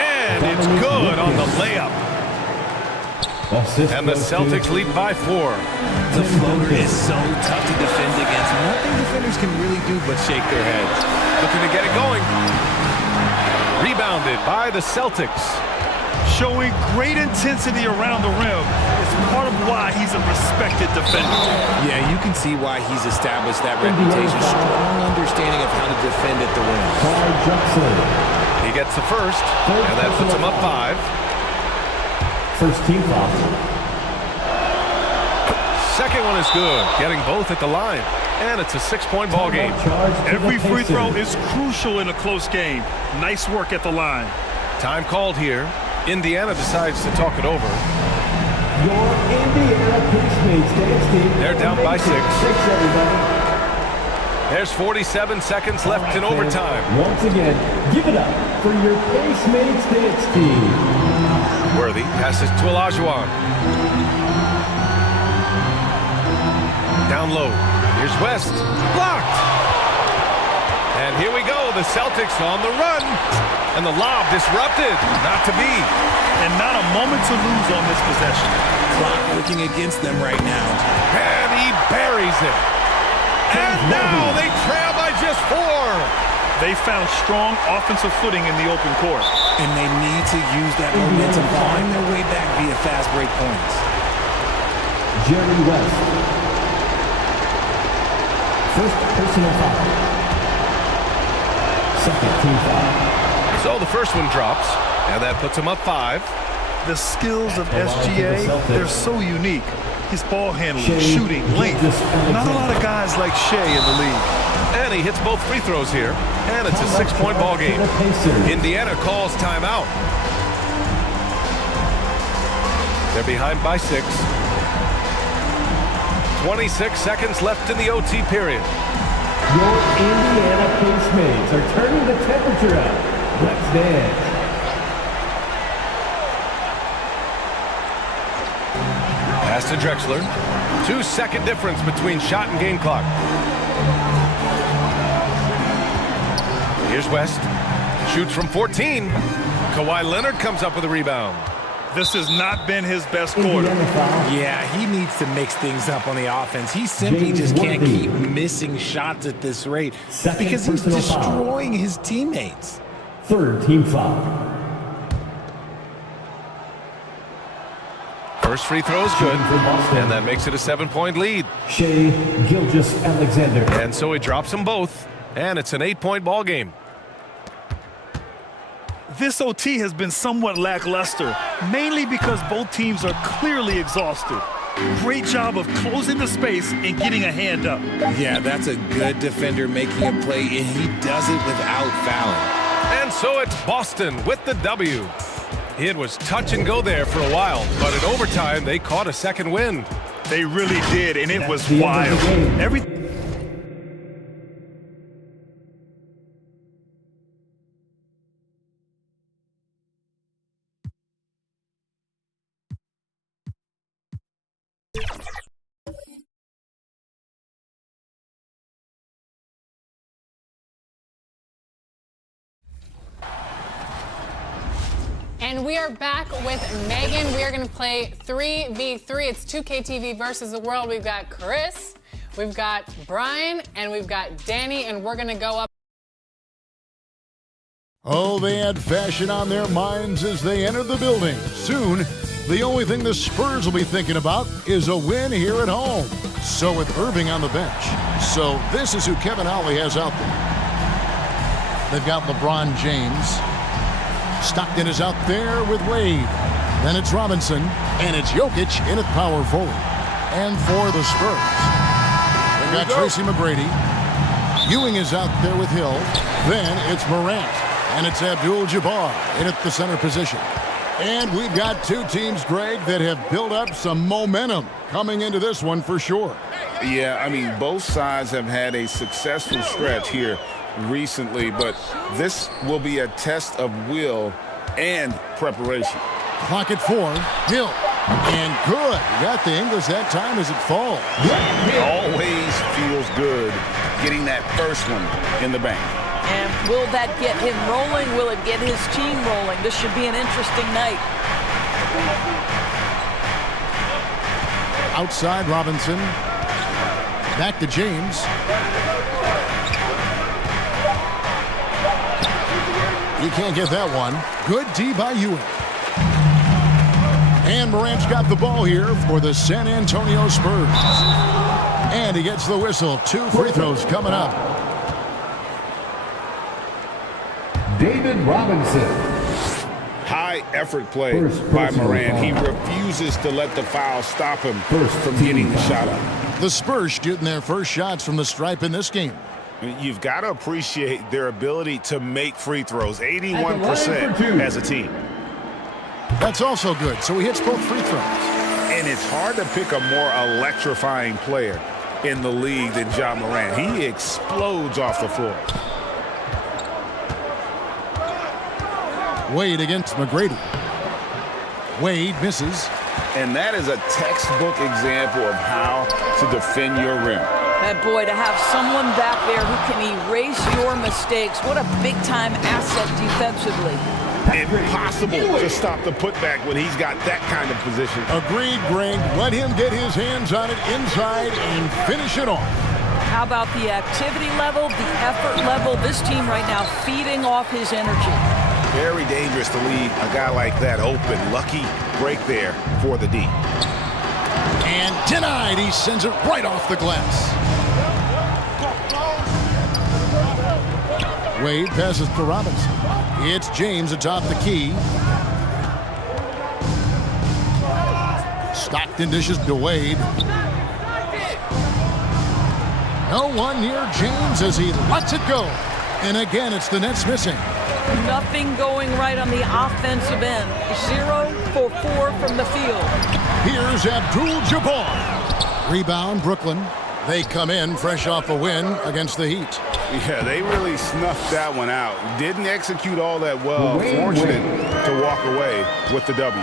And it's good on the layup. And the Celtics lead by 4. The floater is so tough to defend against. Nothing defenders can really do but shake their heads. Looking to get it going. Rebounded by the Celtics. Showing great intensity around the rim is part of why he's a respected defender. Yeah, you can see why he's established that reputation. Strong understanding of how to defend at the rim. He gets the first, and that puts him up 5. First team foul. Second one is good, getting both at the line. And it's a 6-point ball game. Every free throw is crucial in a close game. Nice work at the line. Time called here. Indiana decides to talk it over. Your Indiana Pacemates dance team. They're down by 6. Everybody. There's 47 seconds left in overtime. Once again, give it up for your Pacemates dance team. Worthy passes to Olajuwon. Down low. Here's West. Blocked. And here we go. The Celtics on the run. And the lob disrupted. Not to be. And not a moment to lose on this possession. Clock working against them right now. And he buries it. And now they trail by just 4. They found strong offensive footing in the open court. And they need to use that momentum, find their way back via fast break points. Jerry West. First personal foul. Second team foul. So the first one drops, and that puts him up 5. The skills of SGA, they're so unique. His ball handling, shooting, length. Not a lot of guys like Shea in the league. And he hits both free throws here, and it's a 6-point ball game. Indiana calls timeout. They're behind by 6. 26 seconds left in the OT period. Your Indiana Pacemates are turning the temperature up. Let's dance. Pass to Drexler. 2-second difference between shot and game clock. Here's West. Shoots from 14. Kawhi Leonard comes up with a rebound. This has not been his best quarter. Yeah, he needs to mix things up on the offense. He simply just can't keep missing shots at this rate because he's destroying his teammates. Third team foul. First free throw is good, and that makes it a 7-point lead. Shea Gilgeous-Alexander. And so he drops them both, and it's an 8-point ball game. This OT has been somewhat lackluster, mainly because both teams are clearly exhausted. Great job of closing the space and getting a hand up. Yeah, that's a good defender making a play, and he does it without fouling. And so it's Boston with the W. It was touch and go there for a while, but in overtime, they caught a second win. They really did, and it was wild. And we are back with Megan. We are going to play 3v3. It's 2KTV versus the world. We've got Chris, we've got Brian, and we've got Danny, and we're going to go up. Oh, they had fashion on their minds as they entered the building. Soon, the only thing the Spurs will be thinking about is a win here at home. So with Irving on the bench. So this is who Kevin Ollie has out there. They've got LeBron James. Stockton is out there with Wade. Then it's Robinson, and it's Jokic in at power forward. And for the Spurs, they've got Tracy McGrady. Ewing is out there with Hill. Then it's Morant, and it's Abdul-Jabbar in at the center position. And we've got two teams, Greg, that have built up some momentum coming into this one for sure. Yeah, I mean, both sides have had a successful stretch here recently, but this will be a test of will and preparation. Clock at 4. Hill. And good. Got the English that time as it falls. Always feels good getting that first one in the bank. And will that get him rolling? Will it get his team rolling? This should be an interesting night. Outside Robinson. Back to James. You can't get that one. Good D by Ewing. And Morant's got the ball here for the San Antonio Spurs. And he gets the whistle. 2 free throws coming up. David Robinson. High effort play by Morant. He refuses to let the foul stop him from getting the shot up. The Spurs shooting their first shots from the stripe in this game. You've got to appreciate their ability to make free throws. 81% as a team. That's also good. So he hits both free throws. And it's hard to pick a more electrifying player in the league than Ja Morant. He explodes off the floor. Wade against McGrady. Wade misses. And that is a textbook example of how to defend your rim. And boy, to have someone back there who can erase your mistakes, what a big-time asset defensively. Impossible to stop the putback when he's got that kind of position. Agreed, Greg. Let him get his hands on it inside and finish it off. How about the activity level, the effort level? This team right now feeding off his energy. Very dangerous to leave a guy like that open. Lucky break there for the D. And denied. He sends it right off the glass. Wade passes to Robinson. It's James atop the key. Stockton dishes to Wade. No one near James as he lets it go. And again, it's the Nets missing. Nothing going right on the offensive end. 0 for 4 from the field. Here's Abdul-Jabbar. Rebound, Brooklyn. They come in fresh off a win against the Heat. Yeah, they really snuffed that one out. Didn't execute all that well. Fortunate to walk away with the W.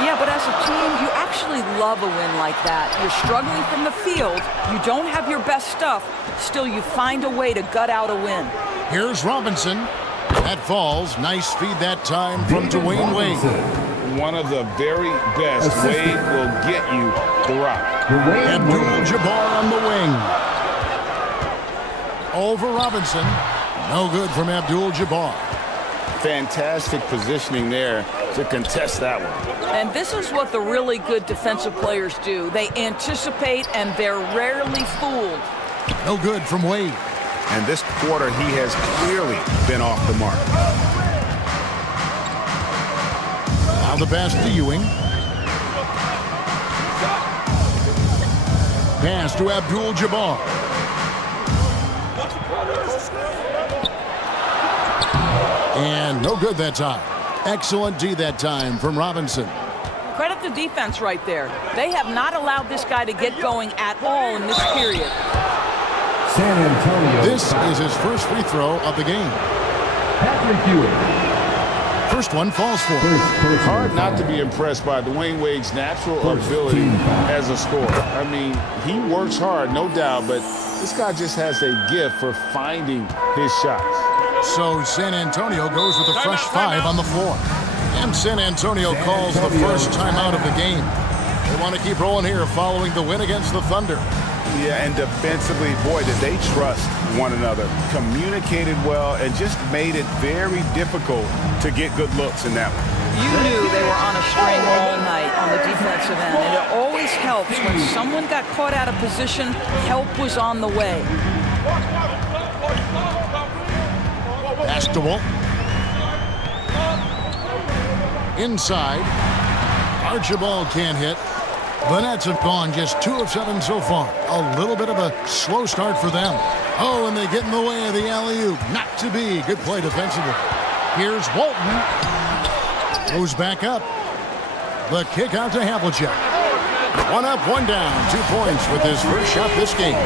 Yeah, but as a team, you actually love a win like that. You're struggling from the field. You don't have your best stuff. Still, you find a way to gut out a win. Here's Robinson. That falls. Nice feed that time from Dwayne Wade. One of the very best. Wade will get you the rock. Abdul-Jabbar on the wing. Over Robinson. No good from Abdul-Jabbar. Fantastic positioning there to contest that one. And this is what the really good defensive players do. They anticipate and they're rarely fooled. No good from Wade. And this quarter, he has clearly been off the mark. Now the pass to Ewing. Pass to Abdul-Jabbar. And no good that time. Excellent D that time from Robinson. Credit the defense right there. They have not allowed this guy to get going at all in this period. San Antonio. This is his first free throw of the game. Patrick Ewing. First one falls for him. Hard not to be impressed by Dwayne Wade's natural ability as a scorer. I mean, he works hard, no doubt, but this guy just has a gift for finding his shots. So San Antonio goes with a fresh 5 on the floor. And San Antonio calls the first timeout of the game. They want to keep rolling here following the win against the Thunder. Yeah, and defensively, boy, did they trust one another. Communicated well and just made it very difficult to get good looks in that one. You knew they were on a string all night on the defensive end, and it always helps when someone got caught out of position, help was on the way. Pass to Walton. Inside. Archibald can't hit. The Nets have gone just 2 of 7 so far. A little bit of a slow start for them. Oh, and they get in the way of the alley-oop. Not to be. Good play defensively. Here's Walton. Goes back up. The kick out to Havlicek. 1 up, 1 down. 2 points with his first shot this game.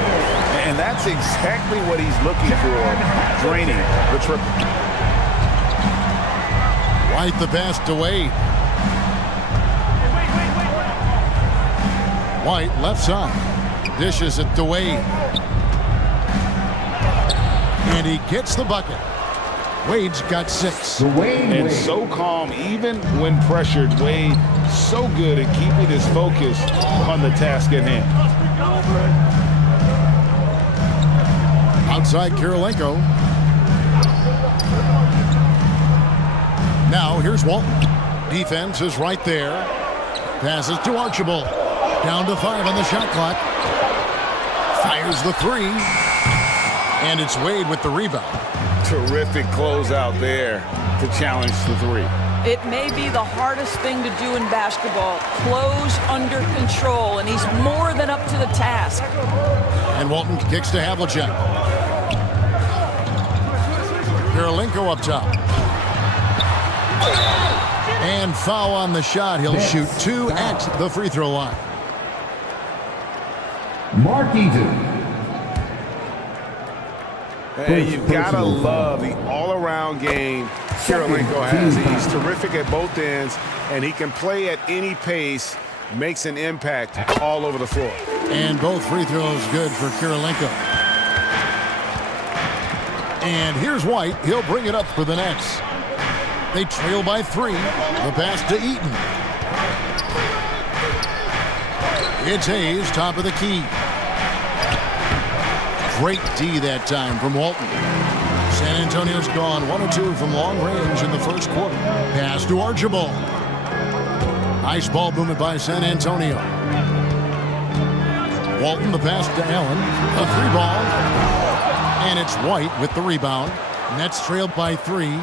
And that's exactly what he's looking for, draining the triple. White the pass to Wade. White left side. Dishes it to Wade. And he gets the bucket. Wade's got 6. And so calm, even when pressured. Wade so good at keeping his focus on the task at hand. Outside Kirilenko. Now here's Walton. Defense is right there. Passes to Archibald. Down to 5 on the shot clock. Fires the 3. And it's Wade with the rebound. Terrific closeout there to challenge the 3. It may be the hardest thing to do in basketball. Close under control, and he's more than up to the task. And Walton kicks to Havlicek. Kirilenko up top. And foul on the shot. He'll shoot 2 at the free throw line. Mark Eaton. Hey, you've got to love the all-around game Kirilenko has. He's terrific at both ends, and he can play at any pace, makes an impact all over the floor. And both free throws good for Kirilenko. And here's White. He'll bring it up for the Nets. They trail by 3. The pass to Eaton. It's Hayes, top of the key. Great D that time from Walton. San Antonio's gone 1 of 2 from long range in the first quarter. Pass to Archibald. Nice ball movement by San Antonio. Walton the pass to Allen. A 3-ball. And it's White with the rebound. Nets trailed by 3.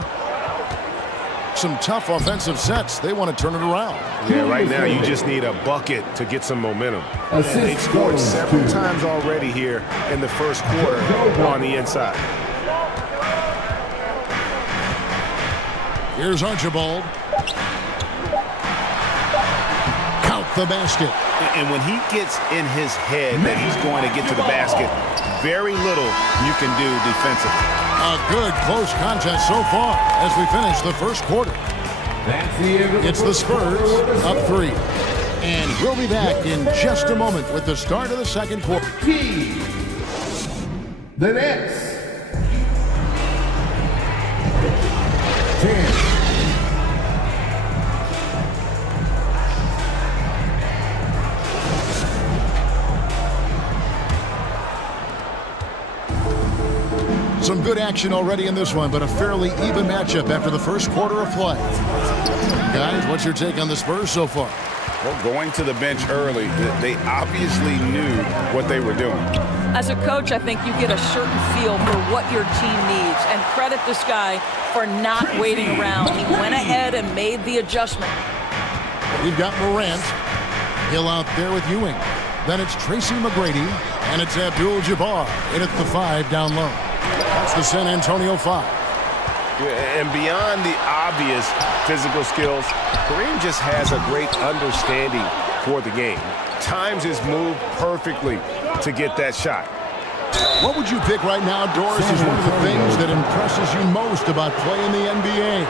Some tough offensive sets. They want to turn it around. Yeah, right now you just need a bucket to get some momentum. And they've scored several times already here in the first quarter on the inside. Here's Archibald. Count the basket. And when he gets in his head that he's going to get to the basket, very little you can do defensively. A good close contest so far as we finish the first quarter. It's the Spurs up 3. And we'll be back in just a moment with the start of the second quarter. The Nets. 10. Some good action already in this one, but a fairly even matchup after the first quarter of play. Guys, what's your take on the Spurs so far? Well, going to the bench early, they obviously knew what they were doing. As a coach, I think you get a certain feel for what your team needs, and credit this guy for not waiting around. He went ahead and made the adjustment. We've got Morant. Hill out there with Ewing. Then it's Tracy McGrady, and it's Abdul-Jabbar in at the 5 down low. That's the San Antonio 5. And beyond the obvious physical skills, Kareem just has a great understanding for the game. Times his move perfectly to get that shot. What would you pick right now, Doris, is one of the things that impresses you most about playing the NBA?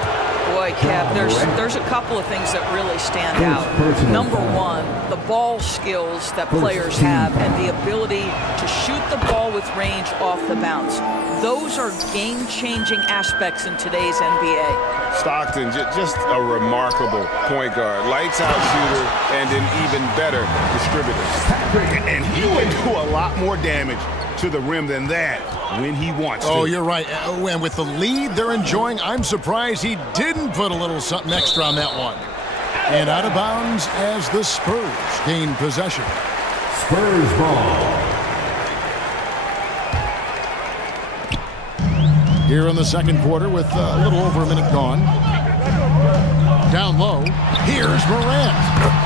Boy, Kev, there's a couple of things that really stand out. Number one, the ball skills that players have and the ability to shoot the ball with range off the bounce. Those are game-changing aspects in today's NBA. Stockton, just a remarkable point guard. Lights-out shooter and an even better distributor. And he can do a lot more damage to the rim than that when he wants to. Oh, you're right. And with the lead they're enjoying, I'm surprised he didn't put a little something extra on that one. And out of bounds as the Spurs gain possession. Spurs ball. here in the second quarter with a little over a minute gone. Down low, here's Morant.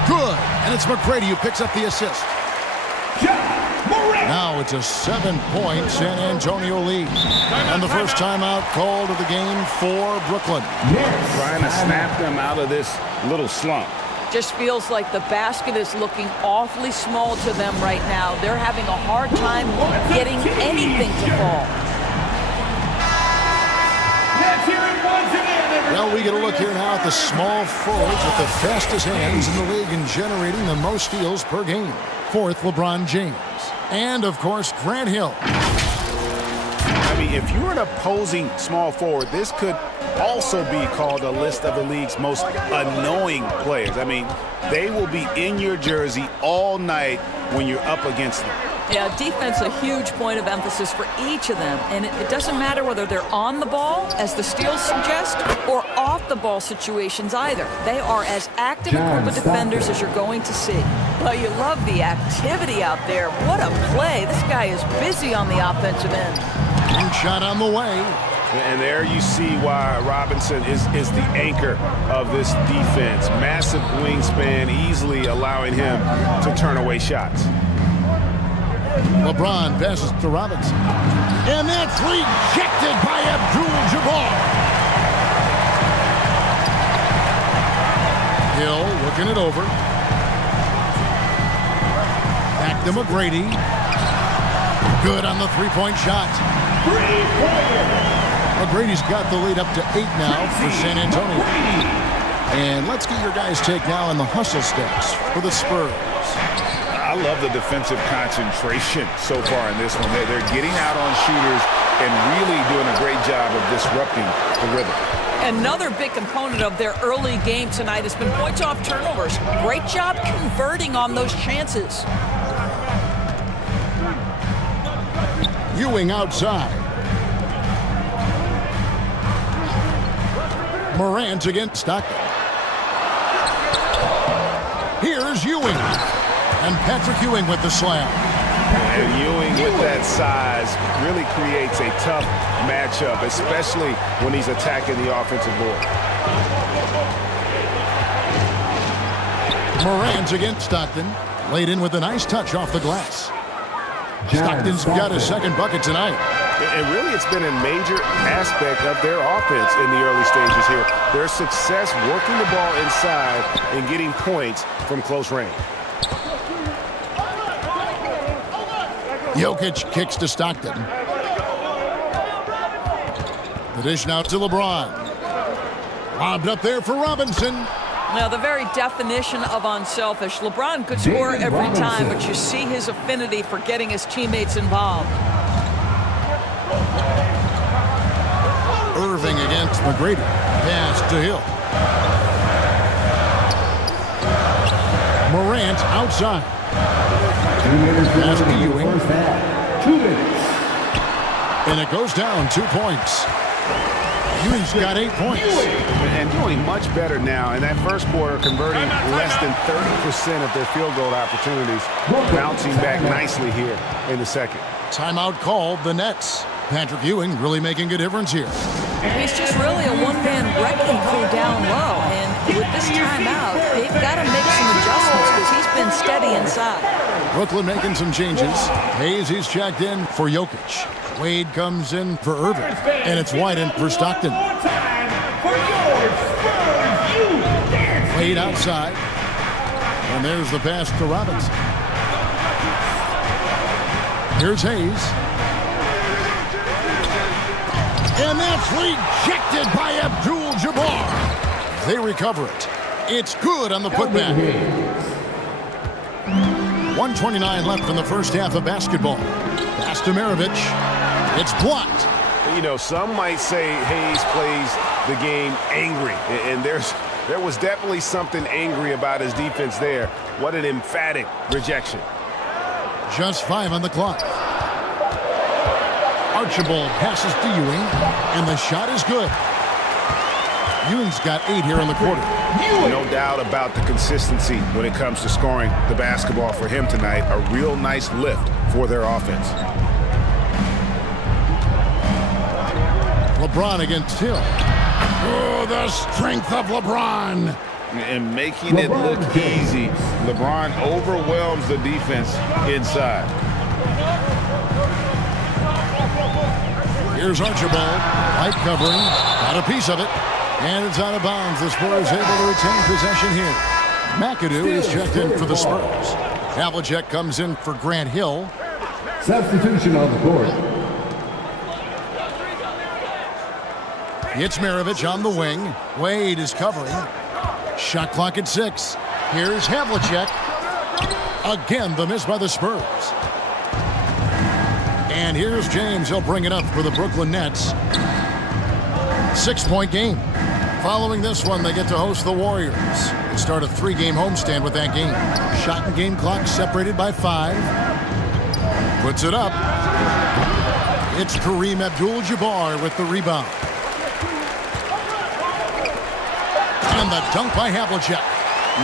Good, and it's McGrady who picks up the assist. Now it's a 7-point San Antonio lead. And the first timeout called of the game for Brooklyn. Trying to snap them out of this little slump. Just feels like the basket is looking awfully small to them right now. They're having a hard time getting anything to fall. Well, we get a look here now at the small forwards with the fastest hands in the league and generating the most steals per game. Fourth, LeBron James. And, of course, Grant Hill. I mean, if you're an opposing small forward, this could also be called a list of the league's most annoying players. I mean, they will be in your jersey all night when you're up against them. Yeah, defense a huge point of emphasis for each of them. And it doesn't matter whether they're on the ball, as the steals suggest, or off the ball situations either. They are as active a group of defenders as you're going to see. Well, you love the activity out there. What a play. This guy is busy on the offensive end. And shot on the way. And there you see why Robinson is the anchor of this defense. Massive wingspan, easily allowing him to turn away shots. LeBron passes to Robinson. And that's rejected by Abdul-Jabbar. Hill looking it over. Back to McGrady. Good on the three-point shot. McGrady's got the lead up to 8 now for San Antonio. And let's get your guys' take now on the hustle stats for the Spurs. I love the defensive concentration so far in this one. They're getting out on shooters and really doing a great job of disrupting the rhythm. Another big component of their early game tonight has been points off turnovers. Great job converting on those chances. Ewing outside. Morant against Stockton. Here's Ewing. And Patrick Ewing with the slam. And Ewing with that size really creates a tough matchup, especially when he's attacking the offensive board. Morant against Stockton. Laid in with a nice touch off the glass. Stockton's got his second bucket tonight. And really, it's been a major aspect of their offense in the early stages here. Their success working the ball inside and getting points from close range. Jokic kicks to Stockton. The dish now to LeBron. Lobbed up there for Robinson. Now, the very definition of unselfish. LeBron could score every time, but you see his affinity for getting his teammates involved. Irving against McGrady. Pass to Hill. Morant outside. Pass to Ewing. And it goes down 2 points. Ewing's got 8 points. And doing much better now in that first quarter, converting less than 30% of their field goal opportunities, bouncing back nicely here in the second. Timeout called the Nets. Patrick Ewing really making a difference here. He's just really a one-man wrecking crew down low. And with this timeout, they've got to make some adjustments because he's been steady inside. Brooklyn making some changes. Hayes, he's checked in for Jokic. Wade comes in for Irving. And it's White in for Stockton. Wade outside. And there's the pass to Robinson. Here's Hayes. And that's rejected by Abdul-Jabbar. They recover it. It's good on the putback. 1:29 left in the first half of basketball. Pass to Maravich. It's blocked. You know, some might say Hayes plays the game angry. And there was definitely something angry about his defense there. What an emphatic rejection. Just 5 on the clock. Archibald passes to Ewing, and the shot is good. Ewing's got 8 here in the quarter. No doubt about the consistency when it comes to scoring the basketball for him tonight. A real nice lift for their offense. LeBron against Hill. Oh, the strength of LeBron. And making it look easy. LeBron overwhelms the defense inside. Here's Archibald. Light covering. Got a piece of it. And it's out of bounds. The Spurs able to retain possession here. McAdoo is checked in for the Spurs. Havlicek comes in for Grant Hill. Substitution on the court. It's Maravich on the wing. Wade is covering. Shot clock at 6. Here's Havlicek. Again, the miss by the Spurs. And here's James. He'll bring it up for the Brooklyn Nets. 6-point game. Following this one, they get to host the Warriors and start a 3-game homestand with that game. Shot and game clock separated by 5. Puts it up. It's Kareem Abdul-Jabbar with the rebound. And the dunk by Havlicek.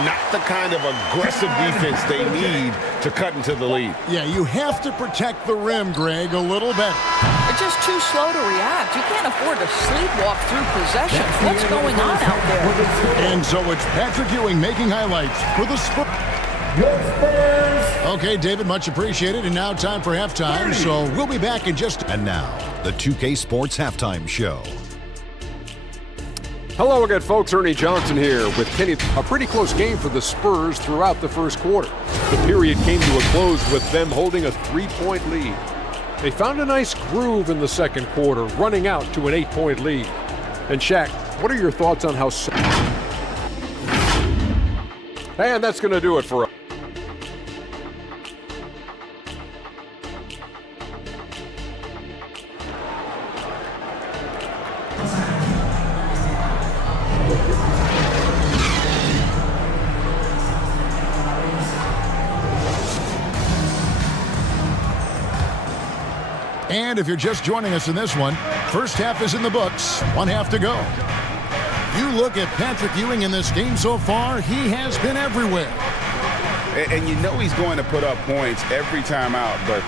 Not the kind of aggressive defense they need to cut into the lead. Yeah, you have to protect the rim, Greg, a little better. They're just too slow to react. You can't afford to sleepwalk through possessions. What's going on out there? And so it's Patrick Ewing making highlights for the Spurs. Okay, David, much appreciated. And now time for halftime, so we'll be back in just... And now, the 2K Sports Halftime Show. Hello again, folks. Ernie Johnson here with Kenny. A pretty close game for the Spurs throughout the first quarter. The period came to a close with them holding a 3-point lead. They found a nice groove in the second quarter, running out to an 8-point lead. And Shaq, what are your thoughts on how... And that's going to do it for us. And if you're just joining us in this one, first half is in the books, 1 half to go. You look at Patrick Ewing in this game so far, he has been everywhere. And you know he's going to put up points every time out, but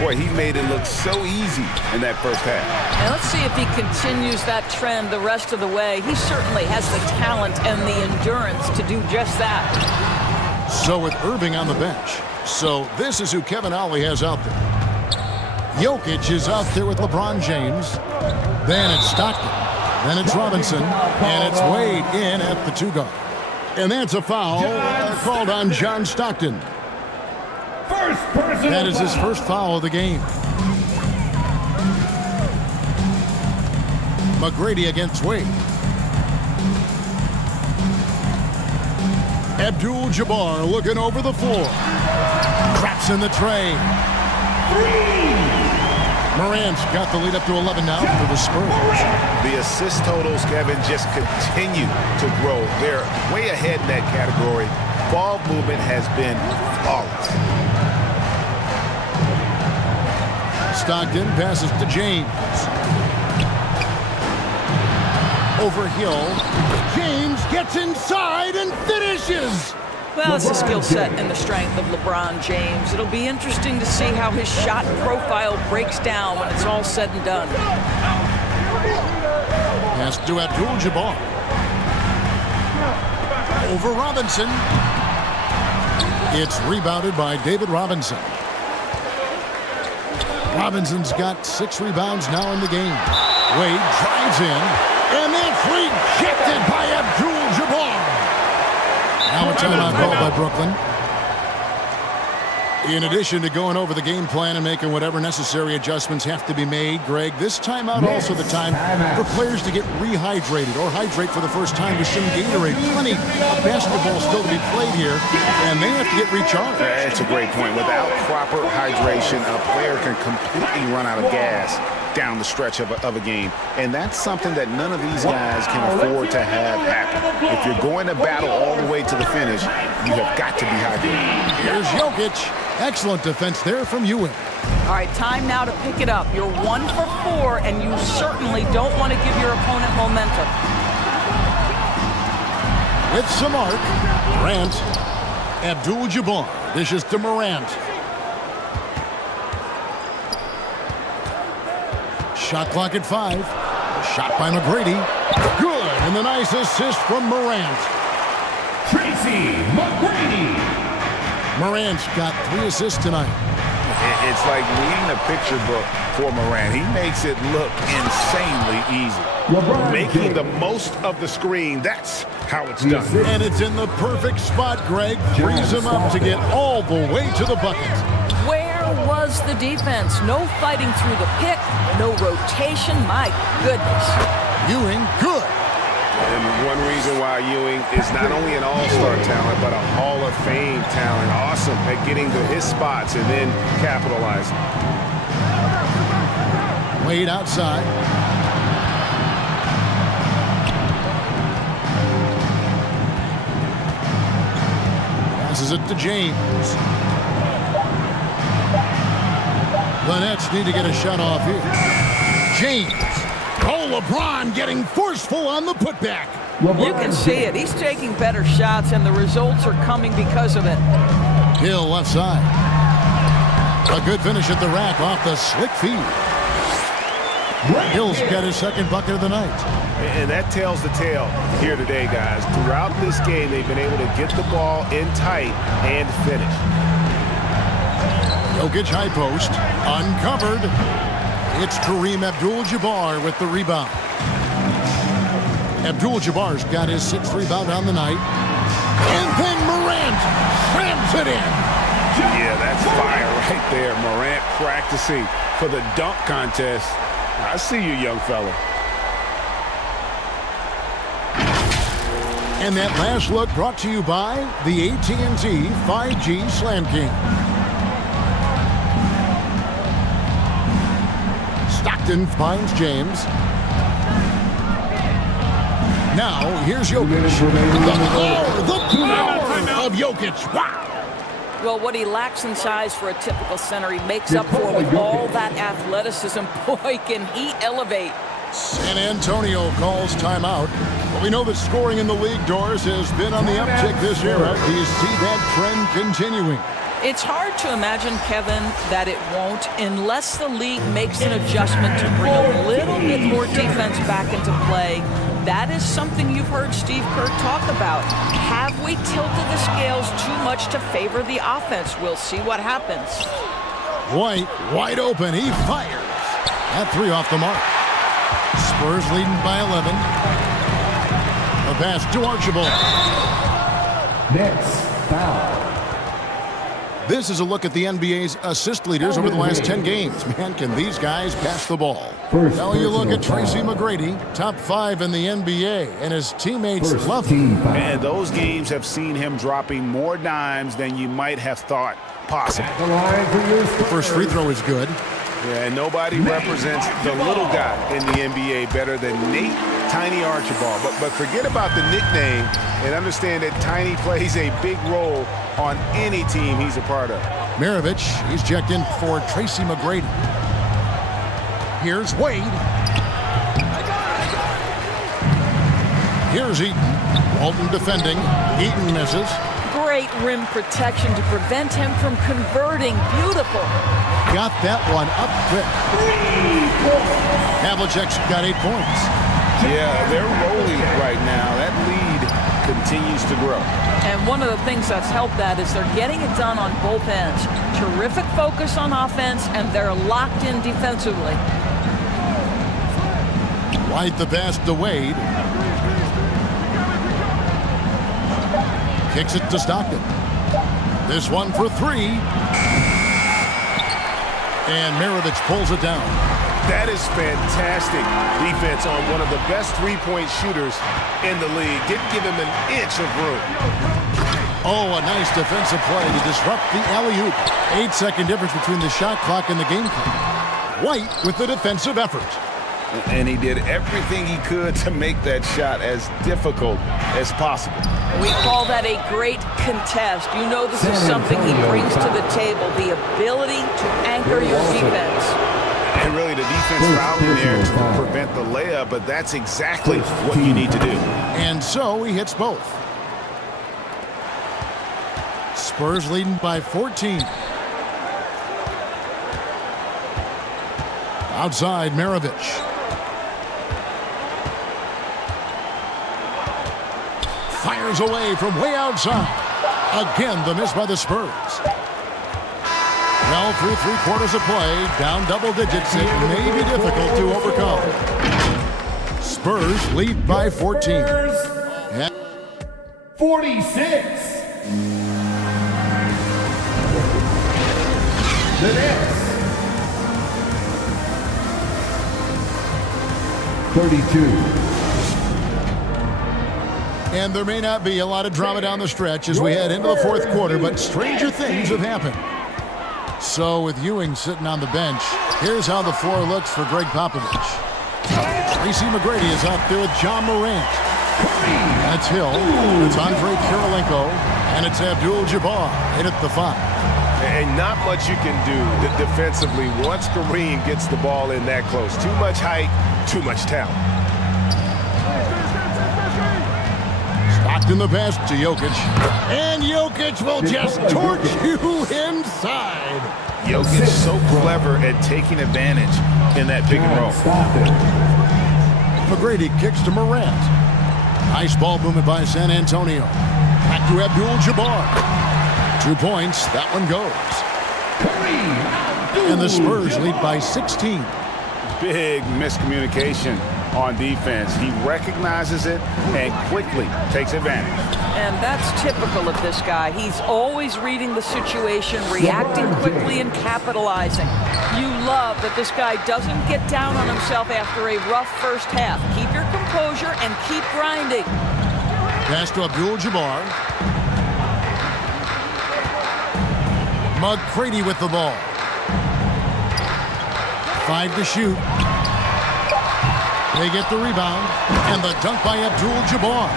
boy, he made it look so easy in that first half. And let's see if he continues that trend the rest of the way. He certainly has the talent and the endurance to do just that. So with Irving on the bench, so this is who Kevin Ollie has out there. Jokic is out there with LeBron James. Then it's Stockton. Then it's Robinson. And it's Wade in at the 2 guard. And that's a foul called on John Stockton. That is his first foul of the game. McGrady against Wade. Abdul-Jabbar looking over the floor. Craps in the tray. Morant's got the lead up to 11 now for the Spurs. The assist totals, Kevin, just continue to grow. They're way ahead in that category. Ball movement has been flawless. Stockton passes to James. Over Hill. James gets inside and finishes. Well, it's the skill set and the strength of LeBron James. It'll be interesting to see how his shot profile breaks down when it's all said and done. Pass to Abdul-Jabbar. Over Robinson. It's rebounded by David Robinson. Robinson's got 6 rebounds now in the game. Wade drives in, and that's rejected by Abdul-Jabbar. Now a timeout called by Brooklyn. In addition to going over the game plan and making whatever necessary adjustments have to be made, Greg, this timeout also the time for players to get rehydrated or hydrate for the first time with some Gatorade. Plenty of basketball still to be played here, and they have to get recharged. That's a great point. Without proper hydration, a player can completely run out of gas down the stretch of a game. And that's something that none of these guys can afford to have happen. If you're going to battle all the way to the finish, you have got to be hydrated. Here's Jokic. Excellent defense there from Ewing. All right, time now to pick it up. You're 1 for 4, and you certainly don't want to give your opponent momentum. With some arc, Morant, Abdul-Jabbar dishes to Morant. Shot clock at 5. Shot by McGrady. Good. And the nice assist from Morant. Tracy McGrady. Morant's got 3 assists tonight. It's like reading a picture book for Morant. He makes it look insanely easy. Making the most of the screen, that's how it's done. And it's in the perfect spot, Greg. Frees him up to get all the way to the bucket. Where was the defense? No fighting through the pick, no rotation. My goodness. Ewing, good. And one reason why Ewing is not only an all-star talent, but a Hall of Fame talent. Awesome at getting to his spots and then capitalizing. Wade outside. Passes it to James. The Nets need to get a shot off here. James. Oh, LeBron getting forceful on the putback. You can see it. He's taking better shots, and the results are coming because of it. Hill left side. A good finish at the rack off the slick feed. Hill's got his second bucket of the night. And that tells the tale here today, guys. Throughout this game, they've been able to get the ball in tight and finish. Jokic high post. Uncovered. It's Kareem Abdul-Jabbar with the rebound. Abdul-Jabbar's got his 6th rebound on the night. And then Morant slams it in. Yeah, that's fire right there. Morant practicing for the dunk contest. I see you, young fella. And that last look brought to you by the AT&T 5G Slam King. Stockton finds James. Now, here's Jokic. The power of Jokic. Wow. Well, what he lacks in size for a typical center, he makes up for with all that athleticism. Boy, can he elevate. San Antonio calls timeout. But we know that scoring in the league, Doris, has been on the uptick this era. Do you see that trend continuing? It's hard to imagine, Kevin, that it won't unless the league makes an adjustment to bring a little bit more defense back into play. That is something you've heard Steve Kerr talk about. Have we tilted the scales too much to favor the offense? We'll see what happens. White, wide open. He fires. That 3 off the mark. Spurs leading by 11. A pass to Archibald. Next foul. This is a look at the NBA's assist leaders over the last 10 games. Man, can these guys pass the ball? Now you look at Tracy McGrady, top 5 in the NBA, and his teammates love him. And those games have seen him dropping more dimes than you might have thought possible. The first free throw is good. Yeah, and nobody represents the little guy in the NBA better than Nate Tiny Archibald. But forget about the nickname and understand that Tiny plays a big role on any team he's a part of. Maravich, he's checked in for Tracy McGrady. Here's Wade. Here's Eaton. Walton defending. Eaton misses. Great rim protection to prevent him from converting. Beautiful. Got that one up quick. Havlicek's got 8 points. Yeah, they're rolling right now. That lead continues to grow. And one of the things that's helped that is they're getting it done on both ends. Terrific focus on offense, and they're locked in defensively. White the pass to Wade. Kicks it to Stockton. This one for 3. And Maravich pulls it down. That is fantastic defense on one of the best three-point shooters in the league. Didn't give him an inch of room. Oh, a nice defensive play to disrupt the alley-oop. 8-second difference between the shot clock and the game clock. White with the defensive effort. And he did everything he could to make that shot as difficult as possible. We call that a great contest. You know this is something he brings to the table, the ability to anchor your defense. And really the defense fouled in there to prevent the layup, but that's exactly what you need to do. And so he hits both. Spurs leading by 14. Outside, Maravich. Fires away from way outside. Again, the miss by the Spurs. Well, through 3 quarters of play, down double digits, it may be difficult to overcome. Spurs lead by 14. 46. The Knicks. 32. And there may not be a lot of drama down the stretch as we head into the 4th quarter, but stranger things have happened. So with Ewing sitting on the bench, here's how the floor looks for Greg Popovich. Tracy McGrady is out there with John Morant. That's Hill. It's Andre Kirilenko. And it's Abdul-Jabbar in at the 5. And not much you can do defensively once Kareem gets the ball in that close. Too much height, too much talent. Stockton the pass to Jokic. And Jokic will just torch you inside. Jokic so clever at taking advantage in that pick and roll. McGrady kicks to Morant. Nice ball movement by San Antonio. Back to Abdul-Jabbar. 2 points. That one goes. And the Spurs lead by 16. Big miscommunication on defense. He recognizes it and quickly takes advantage. And that's typical of this guy. He's always reading the situation, reacting quickly and capitalizing. You love that this guy doesn't get down on himself after a rough first half. Keep your composure and keep grinding. Pass to Abdul-Jabbar. McGrady with the ball. 5 to shoot. They get the rebound, and the dunk by Abdul-Jabbar.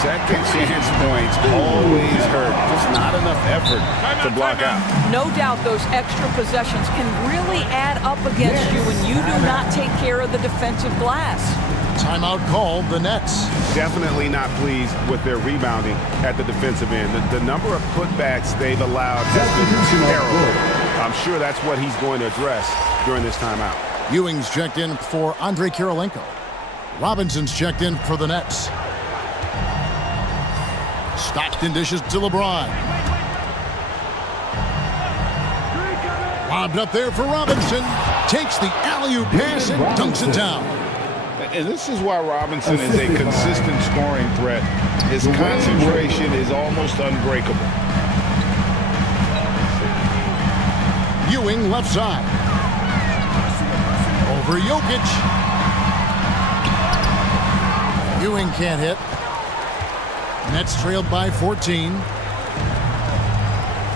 Second chance points always hurt. Just not enough effort to block out. No doubt those extra possessions can really add up against you when you do not take care of the defensive glass. Timeout called, the Nets. Definitely not pleased with their rebounding at the defensive end. The number of putbacks they've allowed has been terrible. I'm sure that's what he's going to address during this timeout. Ewing's checked in for Andre Kirilenko. Robinson's checked in for the Nets. Stockton dishes to LeBron. Lobbed up there for Robinson. Takes the alley-oop pass and dunks it down. And this is why Robinson is a consistent scoring threat. His concentration is almost unbreakable. Ewing left side. Over Jokic. Ewing can't hit. Nets trailed by 14.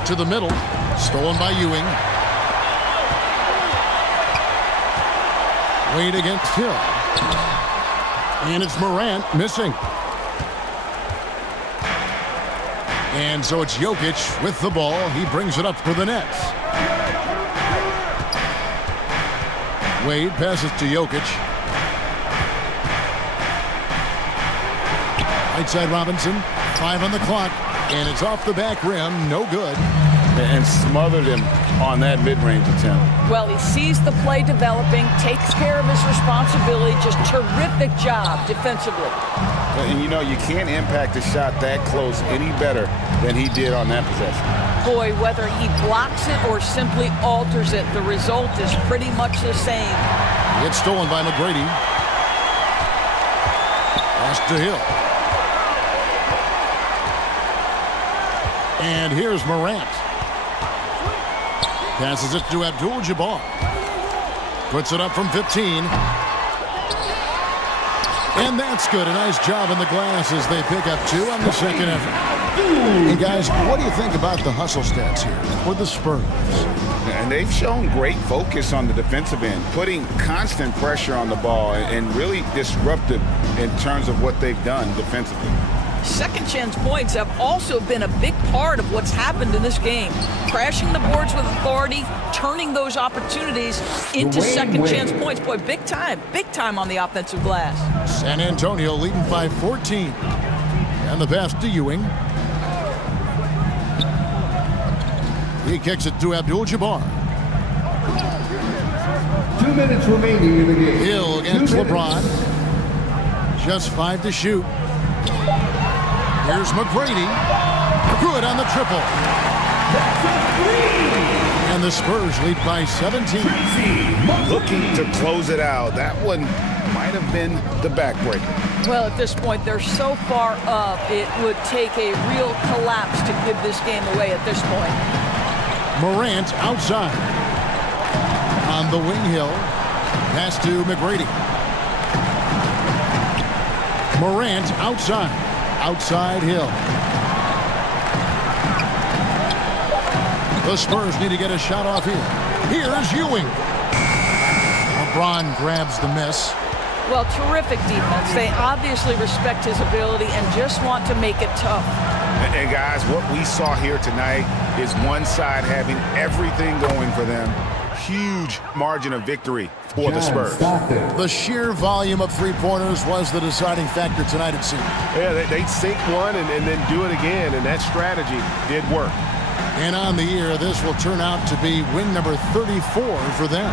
To the middle. Stolen by Ewing. Wade against Hill. And it's Morant missing. And so it's Jokic with the ball. He brings it up for the Nets. Wade passes to Jokic. Right side Robinson. 5 on the clock. And it's off the back rim. No good. And smothered him on that mid-range attempt. Well, he sees the play developing, takes care of his responsibility. Just terrific job defensively. And you know, you can't impact a shot that close any better than he did on that possession. Boy, whether he blocks it or simply alters it, the result is pretty much the same. It's stolen by McGrady. Pass to Hill. And here's Morant. Passes it to Abdul-Jabbar. Puts it up from 15. And that's good. A nice job in the glass as they pick up 2 on the second effort. And guys, what do you think about the hustle stats here for the Spurs? And they've shown great focus on the defensive end, putting constant pressure on the ball and really disruptive in terms of what they've done defensively. Second chance points have also been a big part of what's happened in this game. Crashing the boards with authority, turning those opportunities into second chance points. Boy, big time on the offensive glass. San Antonio leading by 14. And the pass to Ewing. He kicks it to Abdul-Jabbar. 2 minutes remaining in the game. Hill against LeBron. Just 5 to shoot. Here's McGrady. Good on the triple. And the Spurs lead by 17. Looking to close it out. That one might have been the backbreaker. Well, at this point, they're so far up, it would take a real collapse to give this game away at this point. Morant outside. On the wing hill. Pass to McGrady. Morant outside. Outside hill. The Spurs need to get a shot off here. Here's Ewing. LeBron grabs the miss. Well, terrific defense. They obviously respect his ability and just want to make it tough. And guys, what we saw here tonight is one side having everything going for them. Huge margin of victory for the Spurs. The sheer volume of three-pointers was the deciding factor tonight, it seemed. Yeah, they'd sink one and then do it again, and that strategy did work. And on the year, this will turn out to be win number 34 for them.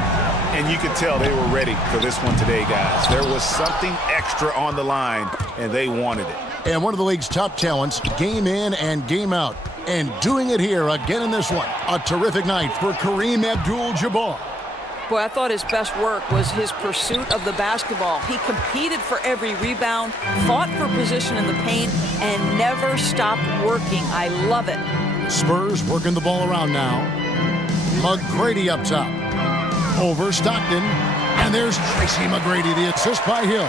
And you could tell they were ready for this one today, guys. There was something extra on the line, and they wanted it. And one of the league's top talents, game in and game out. And doing it here again in this one. A terrific night for Kareem Abdul-Jabbar. Boy, I thought his best work was his pursuit of the basketball. He competed for every rebound, fought for position in the paint, and never stopped working. I love it. Spurs working the ball around now. McGrady up top. Over Stockton. And there's Tracy McGrady, the assist by Hill.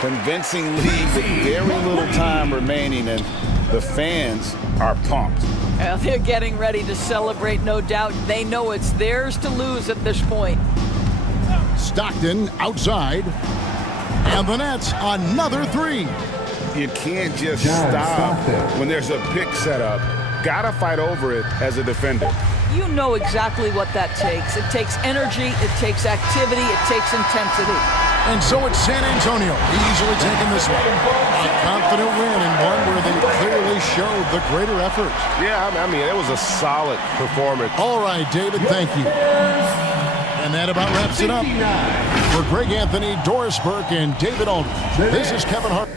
Convincing lead with very little time remaining, and the fans are pumped. Well, they're getting ready to celebrate, no doubt. They know it's theirs to lose at this point. Stockton outside. And the Nets, another three. You can't just stop when there's a pick set up. Gotta fight over it as a defender. You know exactly what that takes. It takes energy, it takes activity, it takes intensity. And so it's San Antonio easily taking this one. A confident win and one where they clearly showed the greater effort. Yeah, I mean, it was a solid performance. All right, David, thank you. And that about wraps it up. For Greg Anthony, Doris Burke, and David Aldridge, this is Kevin Hart.